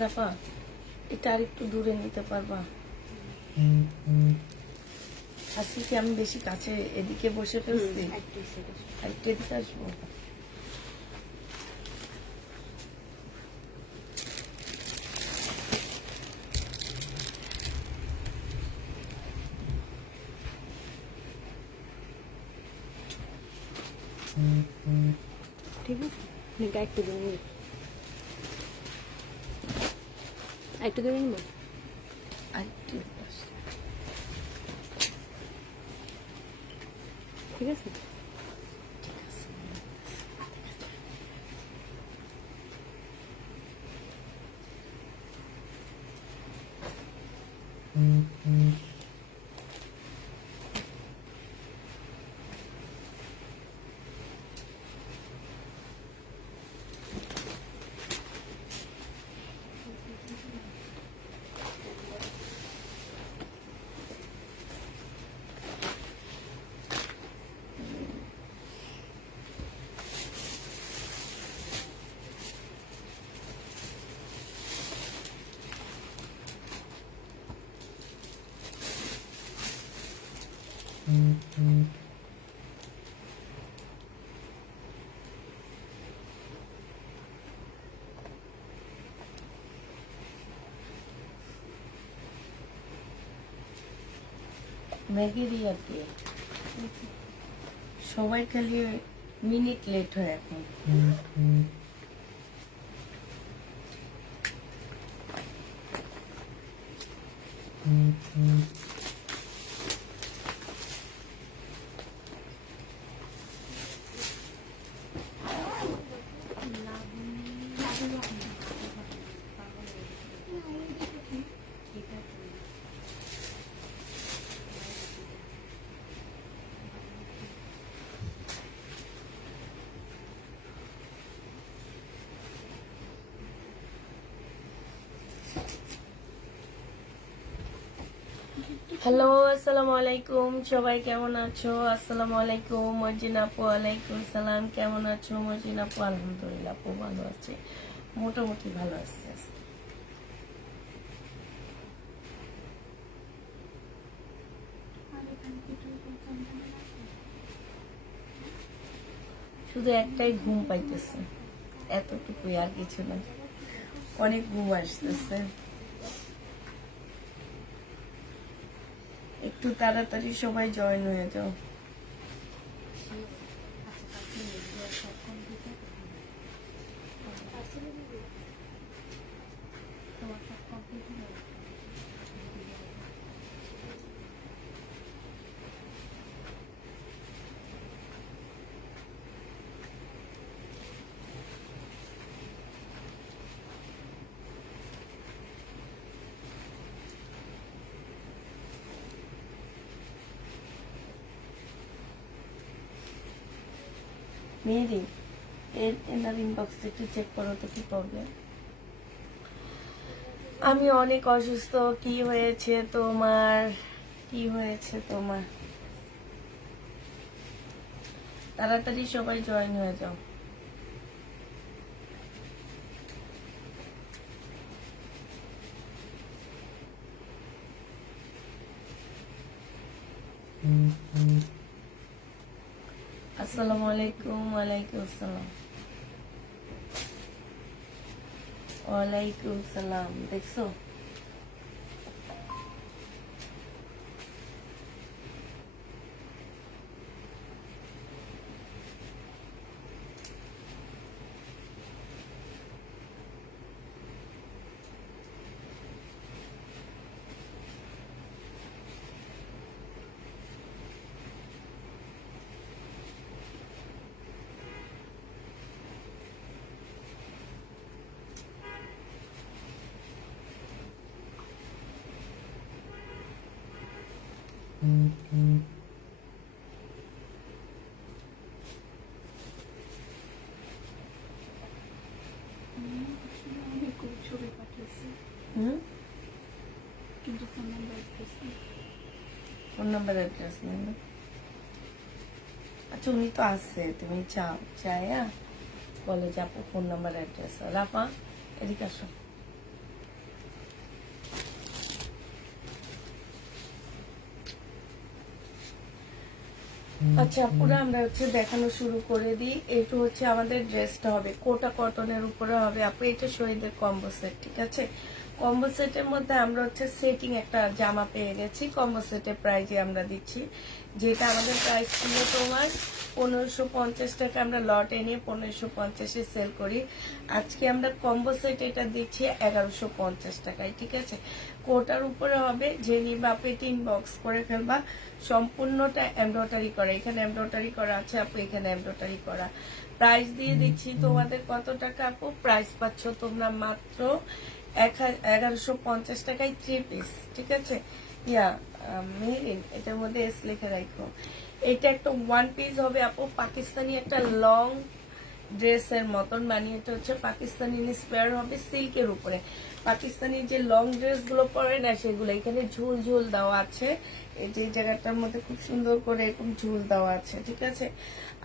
রাফা, এটা আর একটু দূরে নিতে পারবা? আজকে কি আমি বেশি কাছে এদিকে বসে ফেলছি? আর একটু এদিকে আসবো? ঠিক আছে, একটু দূরে নিব, একটু দূরে নিব। আর একটু এদিকে আসো। ঠিক আছে, ঠিক আছে। ম্যাগিরই আর কি, সবাই খালি মিনিট লেট হয় এখন। হ্যালো, আসসালামু আলাইকুম, সবাই কেমন আছো? আসসালামু আলাইকুম মর্জিন আপু। ওয়ালাইকুম সালাম। কেমন আছো মর্জিন আপু? আলহামদুলিল্লাহ আপু ভালো আছে, মোটামুটি ভালো আছে। শুধু একটাই ঘুম পাইতেছে, এতটুকুই, আর কিছু না। অনেক ঘুম আসতেছে, একটু তাড়াতাড়ি সবাই জয়েন হয়ে যাও। মেয়েরি, এনার ইনবক্সটা একটু চেক করো তো, কি প্রবলেম? আমি অনেক অসুস্থ। কি হয়েছে তোমার? কি হয়েছে তোমার? তাড়াতাড়ি সবাই জয়েন হয়ে যাও। আসসালামু আলাইকুম। ওয়ালাইকুম আসসালাম। ওয়ালাইকুম সালাম। দেখছো? হুম, ফোন নাম্বার অ্যাড্রেস নেই না? আচ্ছা, উনি তো আছে, তুমি চাও চাইয়া বলে যে আপু ফোন নাম্বার অ্যাড্রেস। রাফা, এদিকে আসো। আচ্ছা পুরো আমরা দেখানো শুরু করে দিই। এটা আমাদের ড্রেসটা হবে কোটা কটনের উপরে হবে আপু। এটা শহীদের কম্বো সেট, ঠিক আছে। কম্বো সেটের মধ্যে আমরা সেটিং একটা জামা পেয়ে গেছি। কম্বো সেটের প্রাইজে আমরা দিচ্ছি, যেটা আমাদের প্রাইস ছিল তোমার 1550 টাকা। আমরা লট এনে 1550-এ সেল করি। আজকে আমরা কম্বো সেট এটা দিচ্ছি 1150 টাকায়, ঠিক আছে। কোটার উপরে হবে, যে নিবা আপনি 3 বক্স করে ফেলবা। সম্পূর্ণটা এমব্রয়ডারি করা, এখানে এমব্রয়ডারি করা আছে আপু, এখানে এমব্রয়ডারি করা। প্রাইস দিয়ে দিচ্ছি তোমাদের কত টাকা আপু? প্রাইস পাচ্ছ তোমরা মাত্র 1150 টাকায় 3 পিস, ঠিক আছে। ইয়া মেরিন, এটার মধ্যে এস লিখে রাখো। এটা একটা 1 পিস হবে আপু, পাকিস্তানি একটা লং ড্রেসের মতন, মানে এটা পাকিস্তানি স্পেয়ার হবে সিল্কের উপরে। পাকিস্তানি যে লং ড্রেস গুলো পরে না, সেগুলো এখানে ঝুল ঝুল দেওয়া আছে। এই যে জায়গাটার মধ্যে খুব সুন্দর করে এরকম ঝুল দেওয়া আছে, ঠিক আছে।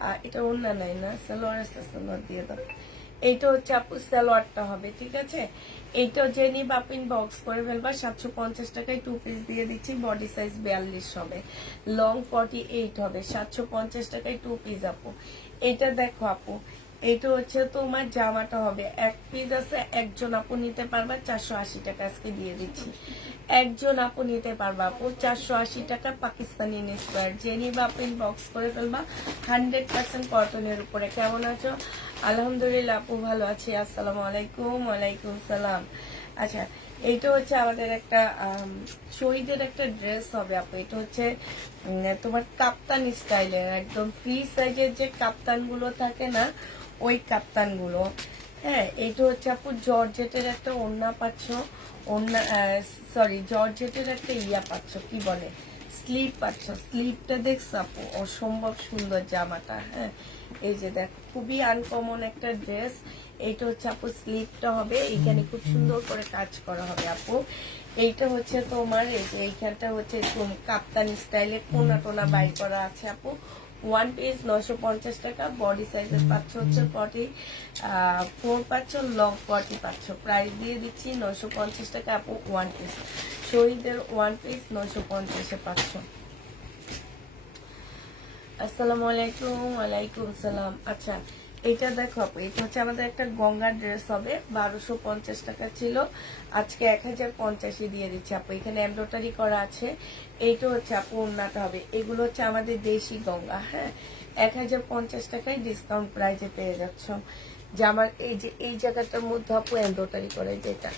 আর এটা অন্য নাই না, সালোয়ার আছে, সালোয়ার দিয়ে দাও। এইটা আপু সালোয়ারটা হবে, ঠিক আছে। এইটা যে নিবা আপনি বক্স করে ফেলবা। 750 টাকায় 2 পিস দিয়ে দিচ্ছি। বডি সাইজ 42 হবে, লং 48 হবে। 750 টাকায় 2 পিস আপু। এটা দেখো আপু, এটা তোমার জামাটা হবে, 1 পিস আছে, একজন আপু নিতে পারবা 480 টাকা আজকে দিয়ে দিচ্ছি। একজন আপু নিতে পারবা আপু 480 টাকা পাকিস্তানি ইন্সপায়ার। যে নিবা আপনি বক্স করে ফেলবা। 100% কটনের উপরে। কেমন আছো? আলহামদুলিল্লাহ আপু, ভালো আছি। আসসালামু আলাইকুম। ওয়ালাইকুম সালাম। আচ্ছা, এইটা আমাদের একটা শহীদের একটা ড্রেস হবে আপু। এটা তোমার কাপ্তান স্টাইলের, একদম ফ্রি সাইজের যে কাপ্তান গুলো থাকে না, ওই কাপ্তান গুলো। হ্যাঁ, এইটা আপু জর্জেটের একটা ওড়না পাচ্ছ, ওড়না সরি জর্জেটের একটা ইয়া পাচ্ছ, কি বলে, স্লিপ পাচ্ছ। স্লিপটা দেখছো আপু, অসম্ভব সুন্দর জামাটা। হ্যাঁ, এই যে দেখো, খুবই আনকমন একটা ড্রেস। এইটা আপু স্লিপটা হবে, এইখানে খুব সুন্দর করে কাজ করা হবে আপু। এইটা তোমার এই যে এইখানটা কাপ্তানি স্টাইলে কোনা টোনা বাই করা আছে আপু। 1 পিস 950 টাকা। বডি সাইজের পাচ্ছ 44 পাচ্ছ, লং 40 পাচ্ছ। প্রাইস দিয়ে দিচ্ছি 950 টাকা আপু 1 পিস। শহীদের 1 পিস 950-এ পাচ্ছ। আসসালামু আলাইকুম। ওয়ালাইকুম সালাম। আচ্ছা, এটা দেখো আপু, এটা আমাদের একটা গঙ্গা ড্রেস হবে। 1250 টাকা ছিল, আজকে 1050 দিয়ে দিচ্ছে আপু। এখানে এমব্রয়ডারি করা আছে। এইটা আপু ওড়নাটা হবে। এগুলো আমাদের দেশি গঙ্গা। হ্যাঁ, 1050 টাকায় ডিসকাউন্ট প্রাইজে পেয়ে যাচ্ছ। জামার এই যে এই জায়গাটার মধ্যে আপু এমব্রয়ডারি করে, যেটা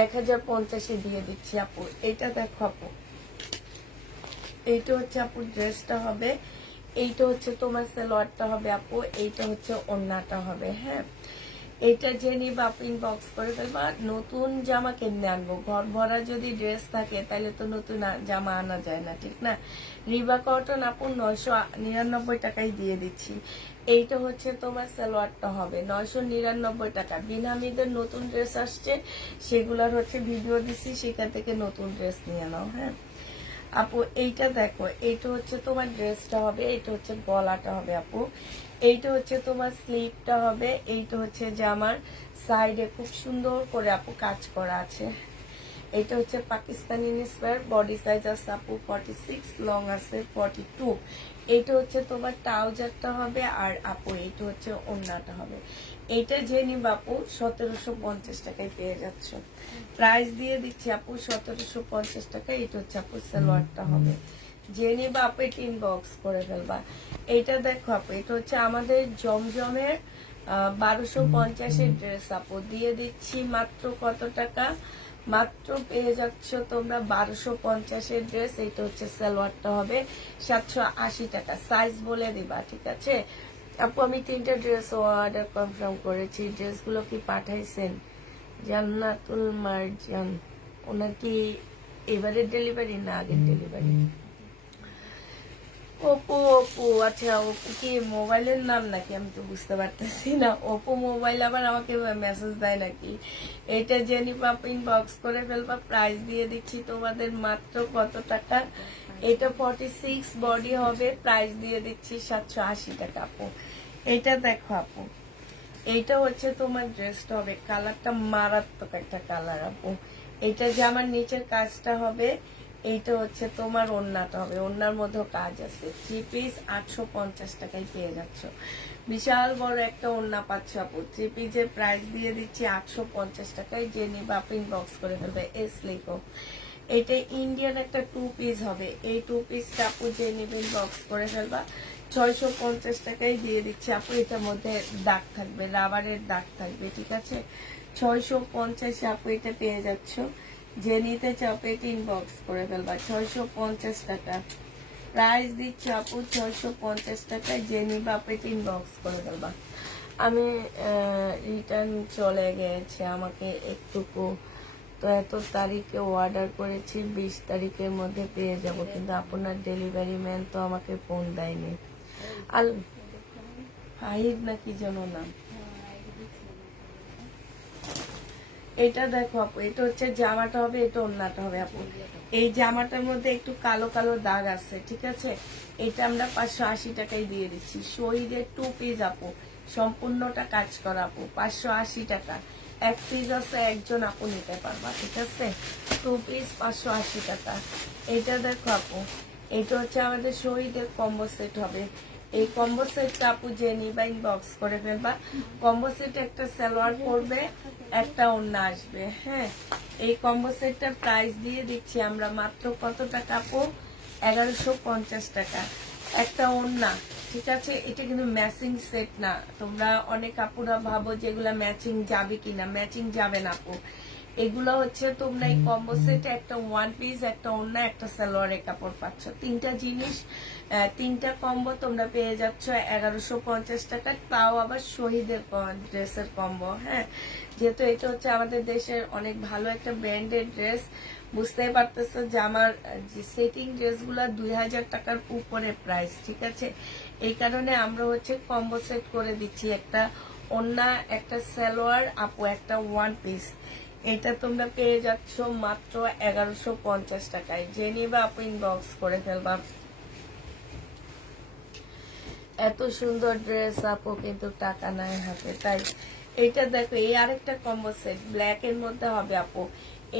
1050 দিয়ে দিচ্ছি আপু। এটা দেখো আপু, এইটা আপু ড্রেসটা হবে। এইটা তোমার সালোয়ারটা হবে আপু। এইটা ওড়নাটা হবে। হ্যাঁ, এইটা যে নিবা আপনি বক্স করে ফেলবা। নতুন জামা কেমনে আনবো? ঘর ভরা যদি ড্রেস থাকে তাহলে তো নতুন জামা আনা যায় না, ঠিক না। রিবা কটন আপু 999 টাকায় দিয়ে দিচ্ছি। এইটা তোমার সালোয়ারটা হবে 999 টাকা। বিনামিদের নতুন ড্রেস আসছে, সেগুলার ভিডিও দিচ্ছি, সেখান থেকে নতুন ড্রেস নিয়ে নাও। হ্যাঁ আপু, এইটা দেখো, এইটা তোমার ড্রেসটা হবে। এইটা গলাটা হবে আপু। এইটা তোমার স্লিভটা হবে। এইটা জামার সাইডে খুব সুন্দর করে আপু কাজ করা আছে। এটা পাকিস্তানি ইন্সপায়ার। বডি সাইজ আছে আপু 46, লং আছে 42। এইটা তোমার ট্রাউজারটা হবে। আর আপু এইটা ওড়নাটা হবে। এইটা যে নিবা আপু 1750 টাকায় পেয়ে যাচ্ছ। প্রাইস দিয়ে দিচ্ছি আপু 1750 টাকা। এটা আপু সালোয়ারটা হবে। যে নিবা আপু 3 বক্স করে ফেলবা। এইটা দেখো আপু, এটা আমাদের জমজমের 1250-এর ড্রেস আপু। দিয়ে দিচ্ছি মাত্র কত টাকা? মাত্র পেয়ে যাচ্ছ তোমরা 1250-এর ড্রেস। এইটা সালোয়ারটা হবে 780 টাকা। সাইজ বলে দিবা, ঠিক আছে আপু। আমি 3টা ড্রেস অর্ডার কনফার্ম করেছি। ড্রেসগুলো কি পাঠাইছেন? জান্নাতুল মারজান, ওনার কি এবারের ডেলিভারি না আগের ডেলিভারি? ওপো, ওপো, আচ্ছা ওপো কি মোবাইলের নাম নাকি? আমি তো বুঝতে পারতেছি না। ওপো মোবাইল আবার আমাকে মেসেজ দেয় নাকি? এটা জেনি পাপিন বক্স করে ফেলবা। প্রাইস দিয়ে দিচ্ছি তোমাদের মাত্র কত টাকা? এটা 46 বডি হবে। প্রাইস দিয়ে দিচ্ছি 780 টাকা আপু। এটা দেখো আপু, এইটা তোমার ড্রেসটা হবে। কালারটা মারাত্মক একটা কালার আপু। এইটা যে আমার নিচের কাজটা হবে। এইটা হচ্ছে তোমার ওড়নাটা হবে, ওড়নার মধ্যেও কাজ আছে। 3 পিস 850 টাকায় পেয়ে যাচ্ছ। বিশাল বড় একটা ওড়না পাচ্ছ আপু। 3 পিসের প্রাইস দিয়ে দিচ্ছি 850 টাকায়। যে নিবা আপনি ইনবক্স করে ফেলবে এস লিখো। এটা ইন্ডিয়ান একটা 2 পিস হবে। এই 2 পিসটা আপু যে নিবে ইনবক্স করে ফেলবা। 650 টাকায় দিয়ে দিচ্ছি আপু। এটার মধ্যে দাগ থাকবে, রাবারের দাগ থাকবে, ঠিক আছে। 650 আপু এটা পেয়ে যাচ্ছ। যে নিতে চাও পেট ইনবক্স করে ফেলবা। 650 টাকা প্রাইস দিচ্ছ আপু, 650 টাকায়। যে নিবা পেট ইনবক্স করে ফেলবা। আমি রিটার্ন চলে গেছে আমাকে একটুকু, তো এত তারিখে অর্ডার করেছি, 20 তারিখের মধ্যে পেয়ে যাব, কিন্তু আপনার ডেলিভারি ম্যান তো আমাকে ফোন দেয়নি। আল হাহিদ নাকি যেন নাম। এটা দেখো আপু, এটা হচ্ছে জামাটা হবে, এটা ওড়নাটা হবে আপু। এই জামাটার মধ্যে একটু কালো কালো দাগ আছে, ঠিক আছে। এটা আমরা 580 টাকায় দিয়ে দিচ্ছি। শহীদের 2 পিস আপু, সম্পূর্ণটা কাজ করা আপু, 580 টাকা। 1 পিস আছে, একজন আপু নিতে পারবা, ঠিক আছে। 2 পিস 580 টাকা। এটা দেখো আপু, এটা হচ্ছে আমাদের শহীদের কম্বো সেট হবে। এই কম্বো সেটটা আপু যে নিবা ইনবক্স করে ফেলবা। কম্বো সেট একটা সালোয়ার পড়বে, একটা ওড়না আসবে, হ্যাঁ। এই কম্বো সেটটার প্রাইস দিয়ে দিচ্ছি আমরা মাত্র কত টাকা আপু? 1150 টাকা। একটা ওড়না, ঠিক আছে। এটা কিন্তু ম্যাচিং সেট না। তোমরা অনেক আপুরা ভাবো যেগুলা ম্যাচিং যাবে কিনা, ম্যাচিং যাবে না আপু। এগুলো হচ্ছে তোমরা এই কম্বো সেটে একটা 1 পিস, একটা ওড়না, একটা সালোয়ারের কাপড় পাচ্ছ। 3টা জিনিস, 3টা কম্বো তোমরা পেয়ে যাচ্ছ 1150 টাকা। তাও আবার শহীদের ড্রেসের কম্বো, হ্যাঁ। যেহেতু এটা হচ্ছে আমাদের দেশের অনেক ভালো একটা ব্র্যান্ডেড ড্রেস, বুঝতেই পারতেছো যে আমার সেটিং ড্রেসগুলো 2000 টাকার উপরে প্রাইস, ঠিক আছে। এই কারণে আমরা হচ্ছে কম্বো সেট করে দিচ্ছি। একটা ওড়না, একটা সালোয়ার আপু, একটা 1 পিস। এটা তোমরা পেয়ে যাচ্ছ মাত্র 1150 টাকায়। যে নিবা আপু ইনবক্স করে ফেলবা। এত সুন্দর ড্রেস আপু, কিন্তু টাকা নাই হাতে, তাই। এটা দেখো, এই আরেকটা কম্বো সেট ব্ল্যাক এর মধ্যে হবে আপু।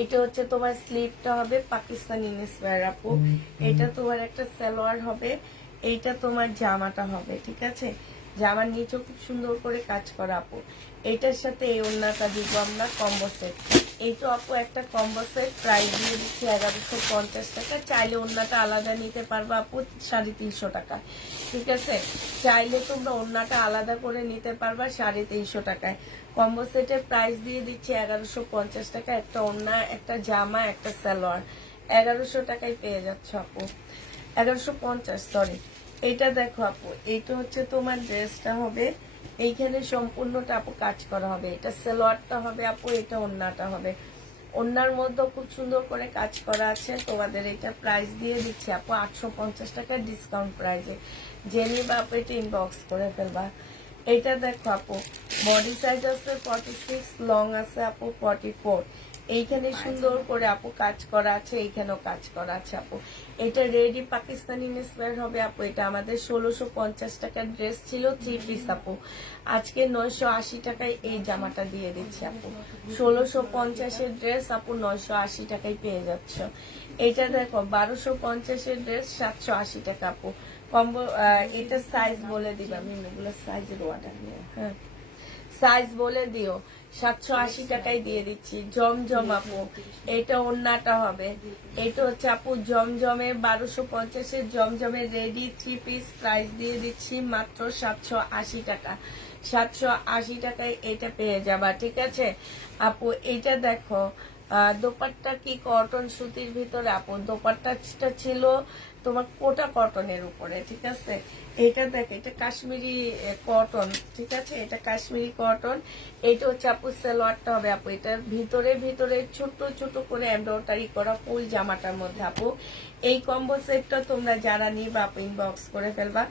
এটা হচ্ছে তোমার স্লিভটা হবে পাকিস্তানি ইন্সপায়ার আপু। এটা তোমার একটা সালোয়ার হবে, এইটা তোমার জামাটা হবে, ঠিক আছে। জামার নিচে খুব সুন্দর করে কাজ করা আপু। এটার সাথে এই ওড়নাটা দিব আমরা কম্বো সেট। এই তো আপু একটা কম্বো সেট, প্রাইস দিয়ে দিচ্ছি 1150 টাকা। চাইলে ওড়নাটা আলাদা নিতে পারবা আপু 350 টাকা, ঠিক আছে। চাইলে তোমরা ওড়নাটা আলাদা করে নিতে পারবা 350 টাকায়। কম্বো সেটের প্রাইস দিয়ে দিচ্ছি 1150 টাকা। একটা ওড়না, একটা জামা, একটা সালোয়ার, 1100 টাকায় পেয়ে যাচ্ছ আপু। 1150, সরি। এইটা দেখো আপু, এইটা হচ্ছে তোমার ড্রেসটা হবে। এইখানে সম্পূর্ণটা আপু কাজ করা হবে। এটা সালোয়ারটা হবে আপু, এটা ওড়নাটা হবে। ওড়নার মধ্যে খুব সুন্দর করে কাজ করা আছে। তোমাদের এটা প্রাইস দিয়ে দিচ্ছি আপু 850 টাকা ডিসকাউন্ট প্রাইসে। যে নিবা আপু এটা ইনবক্স করে ফেলবা। এটা দেখো আপু, বডি সাইজ আছে 46, লং আছে আপু 44। এইখানে সুন্দর করে আপু কাজ করা আছে, এইখানেও কাজ করা আছে আপু। এটা রেডি পাকিস্তানি ইন্সপায়ার হবে আপু। এটা আমাদের 1650 টাকার ড্রেস ছিল, 3 পিস আপু। আজকে 980 টাকায় এই জামাটা দিয়ে দিচ্ছি আপু। 1650-এর ড্রেস আপু 980 টাকায় পেয়ে যাচ্ছ। এটা দেখো 1250-এর ড্রেস 780 টাকা আপু। কম্বো, এটা সাইজ বলে দিবা, আমি এগুলো সাইজের অর্ডার নিয়ে, হ্যাঁ। সাইজ বলে দিও। 780 টাকায় দিয়ে দিচ্ছি। জমজম আপু, এটা ওড়নাটা হবে। এটা হচ্ছে আপু জমজমের 1250-এর জমজমের রেডি 3 পিস, প্রাইস দিয়ে দিচ্ছি মাত্র 780 টাকা। 780 টাকায় এটা পেয়ে যাবা, ঠিক আছে আপু। এটা দেখো, দোপাট্টা কি কটন সুতির ভিতরে আপু। দোপাট্টাটা ছিল তোমার কোটা কটনের উপরে, ঠিক আছে। এটা দেখ, এটা কাশ্মীরি কটন, ঠিক আছে। এটা কাশ্মীরি কটন। এটা হচ্ছে আপু সালোয়ারটা হবে আপু। এটার ভিতরে ভিতরে ছোট ছোট করে এমব্রয়ডারি করা ফুল জামাটার মধ্যে আপু। এই কম্বো সেটটা তোমরা যারা নিবা আপু ইনবক্স করে ফেলবা।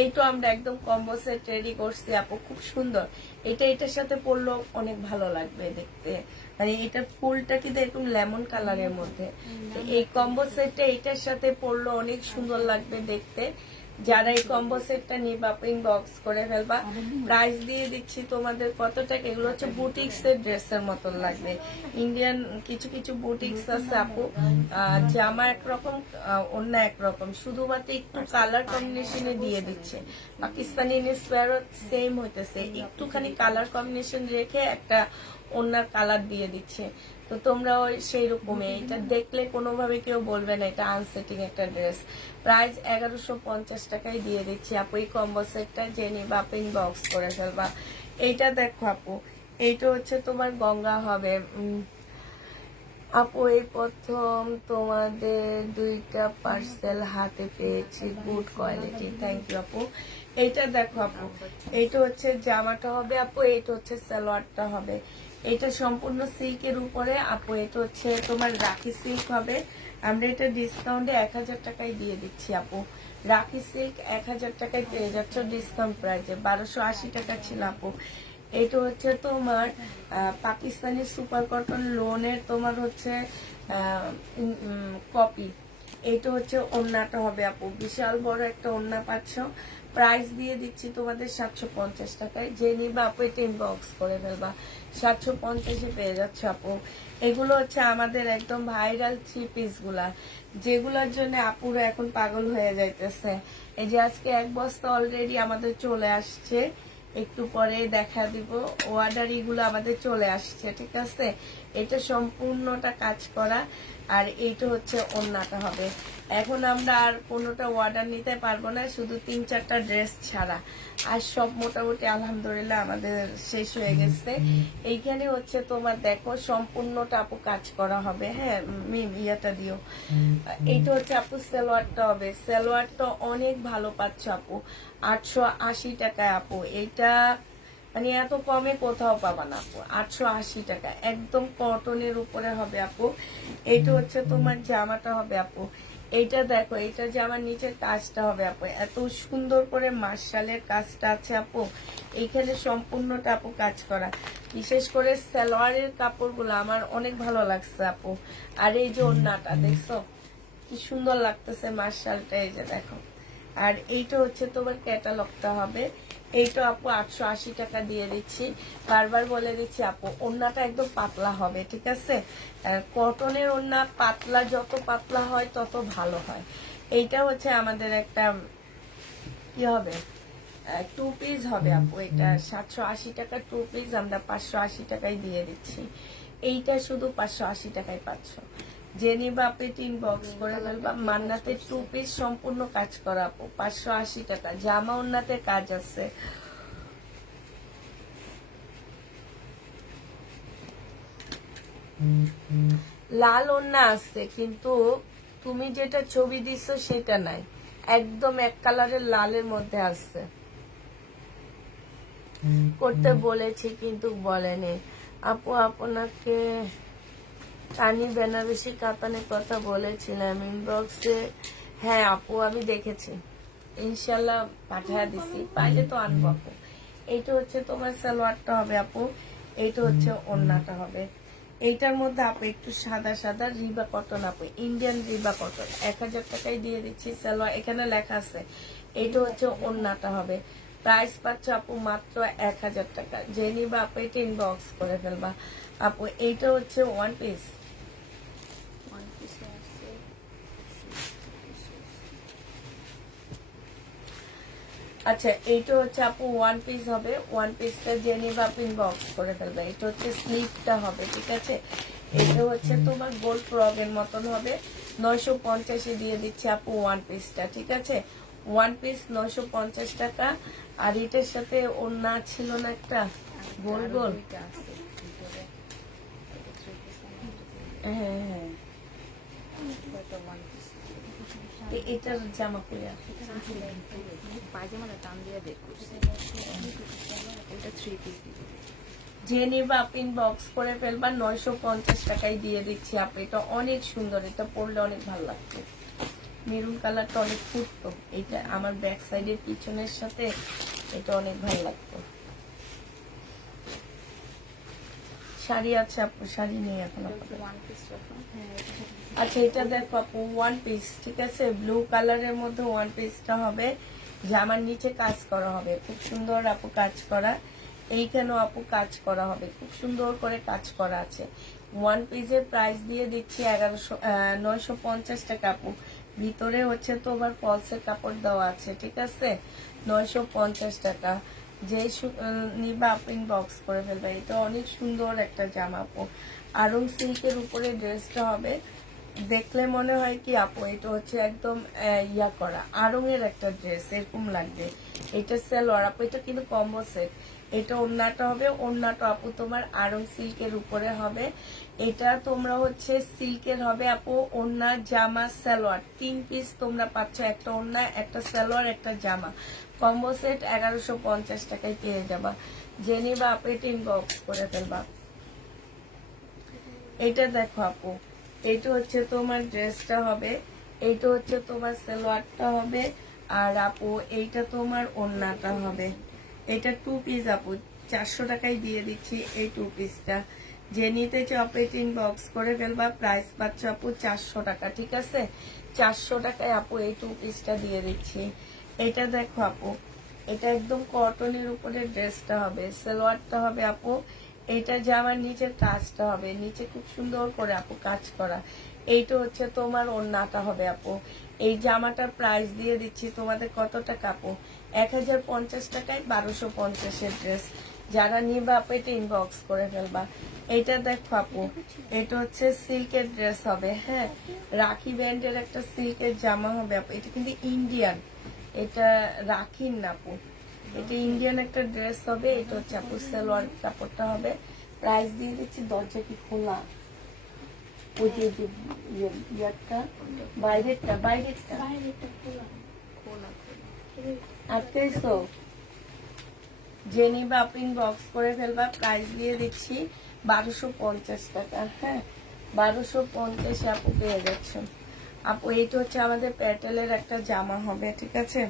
এইটা আমরা একদম কম্বো সেট রেডি করছি আপু, খুব সুন্দর। এটা এটার সাথে পরলেও অনেক ভালো লাগবে দেখতে। মানে এটা ফুলটা কিন্তু এরকম লেমন কালারের মধ্যে। এই কম্বো সেটটা এটার সাথে পরলে অনেক সুন্দর লাগবে দেখতে। যারা এই কম্বো সেটটা নিবা ইনবক্স করে ফেলবা। প্রাইস দিয়ে দিচ্ছি তোমাদের কত টাকা। এগুলো হচ্ছে বুটিক্স এর ড্রেসের মতন লাগবে। ইন্ডিয়ান কিছু কিছু বুটিক্স আছে আপু, জামা একরকম, অন্য একরকম, শুধুমাত্র একটু কালার কম্বিনেশনে দিয়ে দিচ্ছে। পাকিস্তানি ইন্সপায়ারও সেম হইতেছে, একটুখানি কালার কম্বিনেশন রেখে একটা অন্যার কালার দিয়ে দিচ্ছে। তো তোমরা ওই সেই রকমই, এটা দেখলে কোনোভাবে কেউ বলবে না এটা আনসেটিং একটা ড্রেস। প্রাইস 1150 টাকায় দিয়ে দিচ্ছি আপু। এই কম্বো সেটটা যে নিবা আপু ইনবক্স করে ফেলবা। এইটা দেখো আপু, এইটা হচ্ছে তোমার গঙ্গা হবে। আপু এই প্রথম তোমাদের 2টা পার্সেল হাতে পেয়েছি, গুড কোয়ালিটি, থ্যাংক ইউ আপু। এইটা দেখো আপু, এইটা হচ্ছে জামাটা হবে আপু, এইটা হচ্ছে সালোয়ারটা হবে। এটা সম্পূর্ণ সিল্কের উপরে আপু, এটা হচ্ছে তোমার রাখি সিল্ক হবে। আমরা এটা ডিসকাউন্টে 1000 টাকায় দিয়ে দিচ্ছি আপু। রাখি সিল্ক 1000 টাকায় পেয়ে যাচ্ছ ডিসকাউন্ট প্রাইসে, 1280 টাকা ছিল আপু। এটা হচ্ছে তোমার পাকিস্তানি সুপার কটন লোনের তোমার হচ্ছে কপি। এটা হচ্ছে ওড়নাটা হবে আপু, বিশাল বড় একটা ওড়না পাচ্ছ। প্রাইস দিয়ে দিচ্ছি তোমাদের 750 টাকায়। যে নিবা আপু এটা ইনবক্স করে ফেলবা, 750-এ পেয়ে যাচ্ছ আপু। এগুলো হচ্ছে আমাদের একদম ভাইরাল 3 পিস গুলা, যেগুলোর জন্য আপুরা এখন পাগল হয়ে যাইতেছে। এই যে আজকে 1 বস্তা অলরেডি আমাদের চলে আসছে, একটু পরে দেখা দিব। অর্ডার এগুলো আমাদের চলে আসছে, ঠিক আছে। এটা সম্পূর্ণটা কাজ করা, আর এইটা হচ্ছে ওড়নাটা হবে। এখন আমরা আর কোনোটা অর্ডার নিতে পারবো না, শুধু 3-4টা ড্রেস ছাড়া, আর সব মোটামুটি আলহামদুলিল্লাহ আমাদের শেষ হয়ে গেছে। এইখানে হচ্ছে তোমার দেখো সম্পূর্ণটা আপু কাজ করা হবে। হ্যাঁ মিম ইয়াটা দিও। এইটা হচ্ছে আপু সালোয়ারটা হবে, সালোয়ারটা অনেক ভালো পাচ্ছ আপু, 880 টাকায় আপু। এইটা মানে এত কমে কোথাও পাবা না আপু, 880 টাকা, একদম কটনের উপরে হবে আপু। এইটা হচ্ছে তোমার জামাটা হবে আপু। এইটা দেখো, এইটা জামার নিচের কাজটা হবে আপু, এত সুন্দর করে মার্শালের কাজটা আছে আপু। এইখানে সম্পূর্ণটা আপু কাজ করা, বিশেষ করে সালোয়ারের কাপড়গুলো আমার অনেক ভালো লাগছে আপু। আর এই যে ওড়নাটা দেখছো কি সুন্দর লাগতেছে মার্শালটা, এই যে দেখো। আর এইটা হচ্ছে তোমার ক্যাটালগটা হবে। এইটা আপু 880 টাকা দিয়ে দিচ্ছি। বারবার বলে দিচ্ছি আপু, ওড়নাটা একদম পাতলা হবে, ঠিক আছে। কটনের ওড়না পাতলা, যত পাতলা হয় তত ভালো হয়। এইটা হচ্ছে আমাদের একটা কি হবে, 2 পিস হবে আপু। এটা 780 টাকা 2 পিস, আমরা 580 টাকায় দিয়ে দিচ্ছি। এইটা শুধু 580 টাকায় পাচ্ছ। যে নিবা আপনি ইনবক্স করে ফেলবা। মান্নাতে 2 পিস সম্পূর্ণ কাজ করা আপু, 580 টাকা। জামা ওন্নাতে কাজ আছে। লাল ওন্না আছে, কিন্তু তুমি যেটা ছবি দিচ্ছ সেটা নাই, একদম এক কালারের লালের মধ্যে আছে। করতে বলেছি কিন্তু বলেনি আপু। আপনাকে কানি বেনারসি কাতানের কথা বলেছিলাম ইনবক্সে। হ্যাঁ আপু আমি দেখেছি, ইনশাল্লাহ পাঠিয়ে দিছি, পাইলে তো আনবো আপু। এইটা হচ্ছে তোমার সালোয়ারটা হবে আপু, এইটা হচ্ছে ওড়নাটা হবে। এইটার মধ্যে আপু একটু সাদা সাদা রিবা কটন আপু, ইন্ডিয়ান রিবা কটন, 1000 টাকায় দিয়ে দিচ্ছি। সালোয়ার এখানে লেখা আছে। এইটা হচ্ছে ওড়নাটা হবে। প্রাইস পাচ্ছ আপু মাত্র 1000 টাকা। যে নিবা আপু এটা ইনবক্স করে ফেলবা আপু। এইটা হচ্ছে 1 পিস। আচ্ছা এইটা হচ্ছে আপু 1 পিস হবে। 1 পিসটা যে নিবা আপু ইনবক্স করে ফেলবে। এটা হচ্ছে স্লিভটা হবে, ঠিক আছে। এটা হচ্ছে তোমার গোল ফ্রকের মতন হবে, 950-এ দিয়ে দিচ্ছে আপু 1 পিসটা, ঠিক আছে। 1 পিস 950 টাকা। আর এটার সাথে ওড়না ছিল না একটা গোল গোল, হ্যাঁ হ্যাঁ, এটার জামা পরে আছে। পায়জামাটা টান দিয়ে বের করছে, এটা 3 পিস দিবে। যে নিবা আপনি ইনবক্স করে ফেলবা, 950 টাকায় দিয়ে দিচ্ছি আপু। এটা অনেক সুন্দর, এটা পরলে অনেক ভালো লাগবে। মেরুন কালারটা অনেক ফুটতো, এটা আমার ব্যাক সাইডের পিছনের সাথে এটা অনেক ভালো লাগতো। শাড়ি আছে আপু, শাড়ি নেই এখন আপাতত। আচ্ছা এটা দেখো আপু 1 পিস, ঠিক আছে। ব্লু কালারের মধ্যে 1 পিসটা হবে। জামার নিচে কাজ করা হবে, খুব সুন্দর আপু কাজ করা। এইখানেও আপু কাজ করা হবে, খুব সুন্দর করে কাজ করা আছে। ওয়ান পিসের প্রাইস দিয়ে দিচ্ছি 950 টাকা আপু। ভিতরে হচ্ছে তোমার ফলসের কাপড় দেওয়া আছে, ঠিক আছে? 950 টাকা। যে নিবা আপু ইনবক্স করে ফেলবে। এটা অনেক সুন্দর একটা জামা আপু। আরং সিল্কের উপরে ড্রেসটা হবে, দেখলে মনে হয় কি আপু এটা হচ্ছে একদম ইয়া করা আড়ং এর একটা ড্রেস এরকম লাগবে। এটা সালোয়ার আপু, এটা কিন্তু কম্বো সেট। এটা ওড়নাটা হবে, ওড়নাটা আপু তোমার আড়ং সিল্কের উপরে হবে। এটা তোমরা হচ্ছে সিল্কের হবে আপু, ওড়না জামা সালোয়ার 3 পিস তোমরা পাচ্ছ, একটা ওড়না একটা সালোয়ার একটা জামা। কম্বো সেট 1150 টাকায় পেয়ে যাবা। জেনে বা আপু এটা ইনবক্স করে ফেলবা। এটা দেখো আপু, এইটা হচ্ছে তোমার ড্রেসটা হবে, এইটা হচ্ছে তোমার সালোয়ারটা হবে, আর আপু এইটা তোমার ওড়নাটা হবে। এটা 2 পিস আপু, 400 টাকায় দিয়ে দিচ্ছি এই 2 পিসটা। যে নিতে চাও অপারেটিং বক্স করে ফেলবা। প্রাইস পাচ্ছ আপু 400 টাকা, ঠিক আছে? 400 টাকায় আপু এই 2 পিসটা দিয়ে দিচ্ছি। এটা দেখো আপু, এটা একদম কটনের উপরে ড্রেসটা হবে, সালোয়ারটা হবে আপু। এইটা জামার নিচের কাজটা হবে, নিচে খুব সুন্দর করে আপু কাজ করা। এইটা হচ্ছে তোমার ওড়নাটা হবে আপু। এই জামাটার প্রাইস দিয়ে দিচ্ছি তোমাদের কত টাকা আপু? 1050 টাকায় 1250-এর ড্রেস। যারা নিবা আপু এটা ইনবক্স করে ফেলবা। এইটা দেখো আপু, এটা হচ্ছে সিল্কের ড্রেস হবে, হ্যাঁ, রাখি ব্যান্ডের একটা সিল্কের জামা হবে আপু। এটা কিন্তু ইন্ডিয়ান, এটা রাখির না আপু, এটা ইন্ডিয়ান একটা ড্রেস হবে। এটা হচ্ছে আপু সালোয়ার কাপড়টা হবে। প্রাইস দিয়ে দিচ্ছি, দরজা কি খোলা? ওই যে ইয়ারটা বাইরেরটা আটকাইছো। জেনি বা আপু ইনবক্স করে ফেলবা। প্রাইস দিয়ে দিচ্ছি 1250 টাকা, হ্যাঁ, 1250 আপু পেয়ে যাচ্ছে আপু। এইটা হচ্ছে আমাদের প্যাটেলের একটা জামা হবে, ঠিক আছে?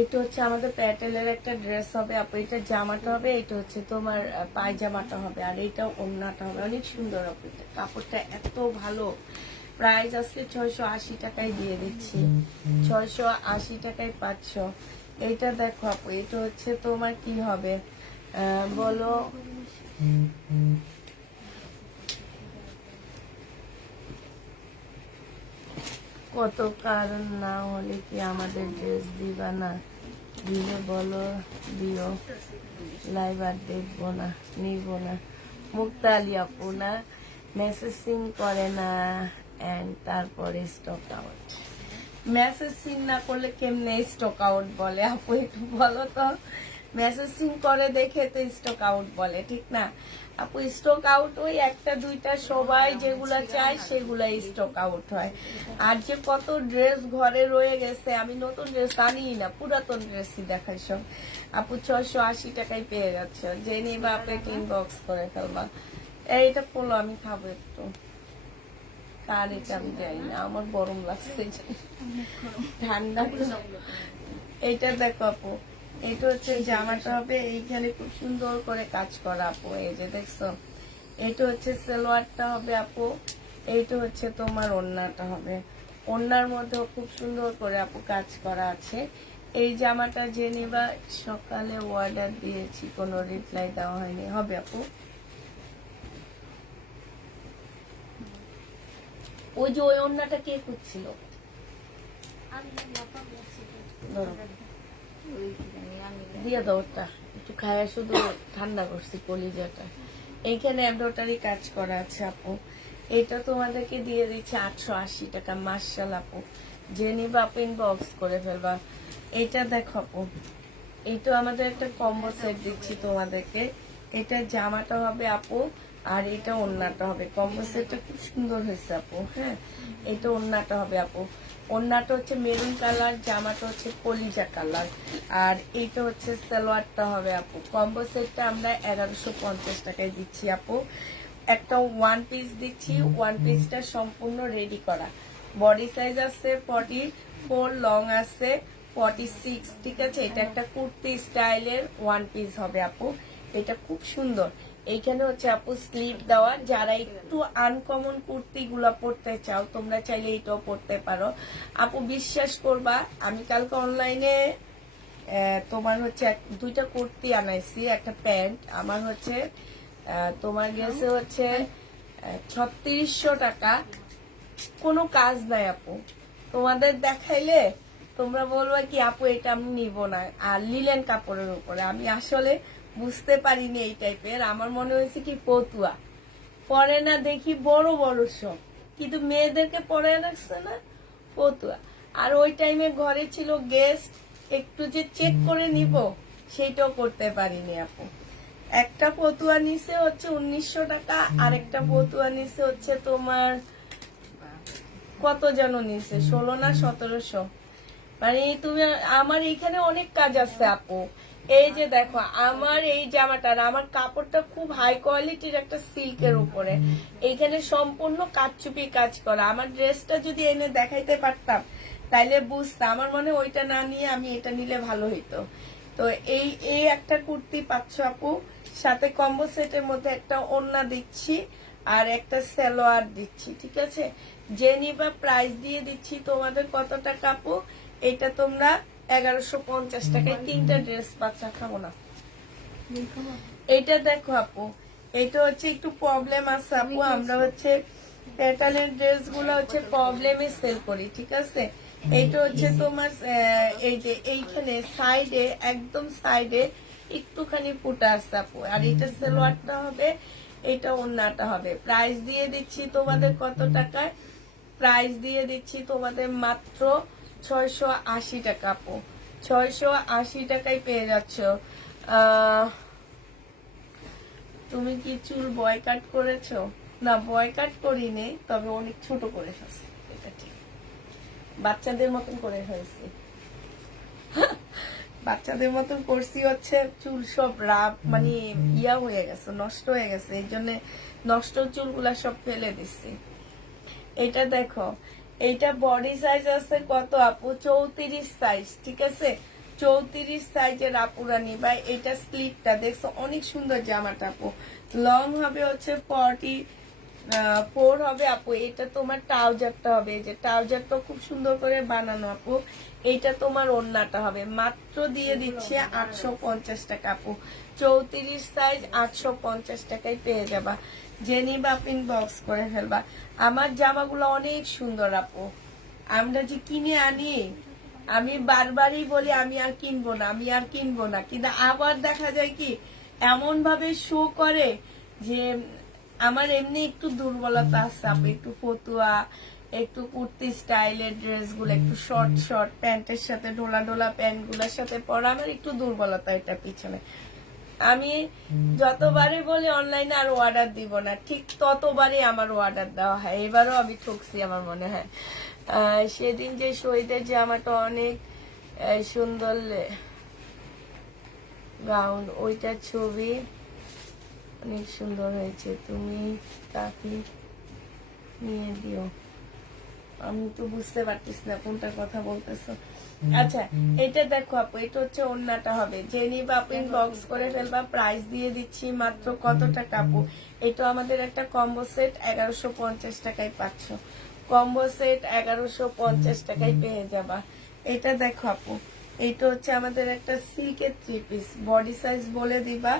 এটা হচ্ছে আমাদের প্যাটেলের একটা ড্রেস হবে আপু। এটা জামাটা হবে, এটা হচ্ছে তোমার পায়জামাটা হবে, আর এটা ওড়নাটা হবে। অনেক সুন্দর আপু, এটা কাপড়টা এত ভালো। প্রাইস আজকে 680 টাকায় দিয়ে দিচ্ছি, 680 টাকায় পাচ্ছ। এইটা দেখো আপু, এটা হচ্ছে তোমার কি হবে বলো? কত কারণ না হলে কি আমাদের ড্রেস দিবা না? দিলে বলো দিও, লাইভ আর দেখবো না, নিব না। মুক্তা আলী আপু না মেসেজিং করে না, এন্ড তারপরে স্টক আউট। মেসেজিং না করলে কেমনে স্টক আউট বলে আপু, একটু বলো তো? মেসেজিং করে দেখে তো স্টক আউট বলে, ঠিক না আপু? স্টক আউট ওই একটা দুইটা সবাই যেগুলা চায় সেগুলাই স্টক আউট হয়। আর যে কত ড্রেস ঘরে রয়ে গেছে, আমি নতুন ড্রেস আনি না, পুরাতন ড্রেসই দেখাই সব আপু। 680 টাকায় পেয়ে যাচ্ছে। যে নিবা আপনি ইনবক্স করে ফেলবা। এইটা পোলো আমি খাবো একটু, কার এটা আমি যাই না, আমার গরম লাগছে, ঠান্ডা তো। এইটা দেখো আপু, এটা হচ্ছে জামাটা হবে, এইখানে খুব সুন্দর করে কাজ করা আপু। এই যে দেখছো, এটা হচ্ছে সালোয়ারটা হবে আপু। এইটা হচ্ছে তোমার ওড়নাটা হবে, ওড়নার মধ্যেও খুব সুন্দর করে আপু কাজ করা আছে। এই জামাটা যে নিবা, সকালে অর্ডার দিয়েছি, কোনো রিপ্লাই দেওয়া হয়নি, হবে আপু। ওই যে ওই ওড়নাটা কে খুঁজছিল? ধরো দিয়ে দাও, ওটা একটু খায়া শুধু ঠান্ডা করছি কলিজাটা। এইখানে এমব্রয়ডারি কাজ করা আছে আপু। এটা তোমাদেরকে দিয়ে দিচ্ছে 880 টাকা। মার্শাল আপু, যে নিবা আপু ইনবক্স করে ফেলবা। এটা দেখো আপু, এইটা আমাদের একটা কম্বো সেট দিচ্ছি তোমাদেরকে। এটা জামাটা হবে আপু, আর এটা ওড়নাটা হবে। কম্বো সেটটা খুব সুন্দর হয়েছে আপু, হ্যাঁ। এটা ওড়নাটা হবে আপু, ওড়নাটা হচ্ছে মেরুন কালার, জামাটা হচ্ছে কলিজা কালার, আর এইটা হচ্ছে সালোয়ারটা হবে আপু। কম্বো সেটটা আমরা 1150 টাকায় দিচ্ছি আপু। একটা ওয়ান পিস দিচ্ছি, ওয়ান পিসটা সম্পূর্ণ রেডি করা। বডি সাইজ আছে 44, লং আছে 46, ঠিক আছে? এটা একটা কুর্তি স্টাইলের ওয়ান পিস হবে আপু। এটা খুব সুন্দর। এইখানে হচ্ছে আপু স্লিভ দেওয়া, যারা একটু আনকমন কুর্তি গুলা পরতে চাও তোমরা চাইলে এটাও পরতে পারো আপু। বিশ্বাস করবা, আমি কালকে অনলাইনে তোমার হচ্ছে দুইটা কুর্তি আনাইছি, একটা প্যান্ট। আমার হচ্ছে তোমার গেছে হচ্ছে 3600 টাকা। কোনো কাজ নাই আপু, তোমাদের দেখাইলে তোমরা বলবা কি আপু এটা আমি নিব না। আর লিলেন কাপড়ের উপরে, আমি আসলে বুঝতে পারিনি এই টাইপের। আমার মনে হয়েছে কি পতুয়া পরে না দেখি বড় বড় সব, কিন্তু মেয়েদেরকে পরে রাখছে না পতুয়া। আর ওই টাইমে ঘরে ছিল গেস্ট, একটু যে চেক করে নিব সেইটাও করতে পারিনি আপু। একটা পতুয়া নিছে হচ্ছে 1900 টাকা, আর একটা পতুয়া নিছে হচ্ছে তোমার কত যেন নিছে, 16 না 1700। মানে তুমি, আমার এখানে অনেক কাজ আছে আপু। এই যে দেখো আমার এই জামাটা, আমার কাপড়টা খুব হাই কোয়ালিটির একটা সিল্কের উপরে, এইখানে সম্পূর্ণ কারচুপি কাজ করা। আমার ড্রেসটা যদি এনে দেখাইতে পারতাম তাইলে বুঝতাম। আমার মনে হয় ওইটা না নিয়ে আমি এটা নিলে ভালো হইতো। তো এই এই একটা কুর্তি পাচ্ছ আপু, সাথে কম্বো সেটের মধ্যে একটা ওড়না দিচ্ছি আর একটা সালোয়ার দিচ্ছি, ঠিক আছে। যে নিবা প্রাইস দিয়ে দিচ্ছি তোমাদের কত টাকা আপু, এটা তোমরা 1150 টাকায় তিনটা ড্রেস বাচ্চা খাবো না। এটা দেখো আপু, এটা হচ্ছে একটু প্রবলেম আছে আপু। আমরা হচ্ছে প্যাটার্নের ড্রেস গুলো হচ্ছে প্রবলেমে সেল করি, ঠিক আছে। এইটা হচ্ছে তোমার এই যে এইখানে সাইডে, একদম সাইডে একটুখানি ফুটা আছে আপু। আর এটা সালোয়ারটা হবে, এটা ওড়নাটা হবে। প্রাইস দিয়ে দিচ্ছি তোমাদের কত টাকায়, প্রাইস দিয়ে দিচ্ছি তোমাদের মাত্র 680 টাকা আপু। 680 টাকায় পেয়ে যাচ্ছ। তুমি কি চুল বয় কাট করেছো? না, বয় কাট করিনি, তবে অনেক ছোট করে ফেলছি, এটা ঠিক। বাচ্চাদের মতন করে ফেলছি, বাচ্চাদের মতন করছি হচ্ছে। চুল সব রাব মানে ইয়া হয়ে গেছে, নষ্ট হয়ে গেছে, এই জন্য নষ্ট চুলগুলা সব ফেলে দিচ্ছি। এটা দেখো, এইটা বডি সাইজ আছে কত আপু, 34 সাইজ, ঠিক আছে। 34 সাইজের আপুরা নিবা। এটা স্লিপটা দেখছো অনেক সুন্দর জামাটা আপু। লং হবে হচ্ছে 44 হবে আপু। এটা তোমার ট্রাউজারটা হবে, এই যে ট্রাউজারটা খুব সুন্দর করে বানানো আপু। এইটা তোমার ওড়নাটা হবে। মাত্র দিয়ে দিচ্ছে 850 টাকা আপু। 34 সাইজ 850 টাকায় পেয়ে যাবা। যে নিবা আপনি ইনবক্স করে ফেলবা। আমার জামাগুলো অনেক সুন্দর আপু, আমরা যে কিনে আনি, আমি বারবারই বলি আমি আর কিনবো না, আমি আর কিনবো না, কিন্তু আবার দেখা যায় কি এমন ভাবে শো করে যে আমার এমনি একটু দুর্বলতা আছে আপু। একটু ফতুয়া, একটু কুর্তি স্টাইলের ড্রেস গুলো, একটু শর্ট শর্ট প্যান্টের সাথে ঢোলা ঢোলা প্যান্ট গুলোর সাথে পরা আমার একটু দুর্বলতা এটা পিছনে। আমি যতবারই বলি অনলাইনে আর অর্ডার দিব না, ঠিক ততবারই আমার অর্ডার দেওয়া হয়। এবারও আমি ঠকছি আমার মনে হয়। সেদিন যে শহীদের জামাটা অনেক সুন্দর গাউন, ওইটার ছবি অনেক সুন্দর হয়েছে, তুমি তাকে নিয়ে দিও। আমি তো বুঝতে পারতেছি না কোনটার কথা বলতেছো। আচ্ছা, এটা দেখো আপু, এটা হচ্ছে ওড়নাটা হবে। যে নিবা আপু ইনবক্স করে ফেলবা। প্রাইস দিয়ে দিচ্ছি মাত্র কত টাকা আপু, এটা আমাদের একটা কম্বো সেট 1150 টাকায় পাচ্ছ। কম্বো সেট 1150 টাকায় পেয়ে যাবা। এটা দেখো আপু, এটা হচ্ছে আমাদের একটা সিল্কের 3 পিস। বডি সাইজ বলে দিবা।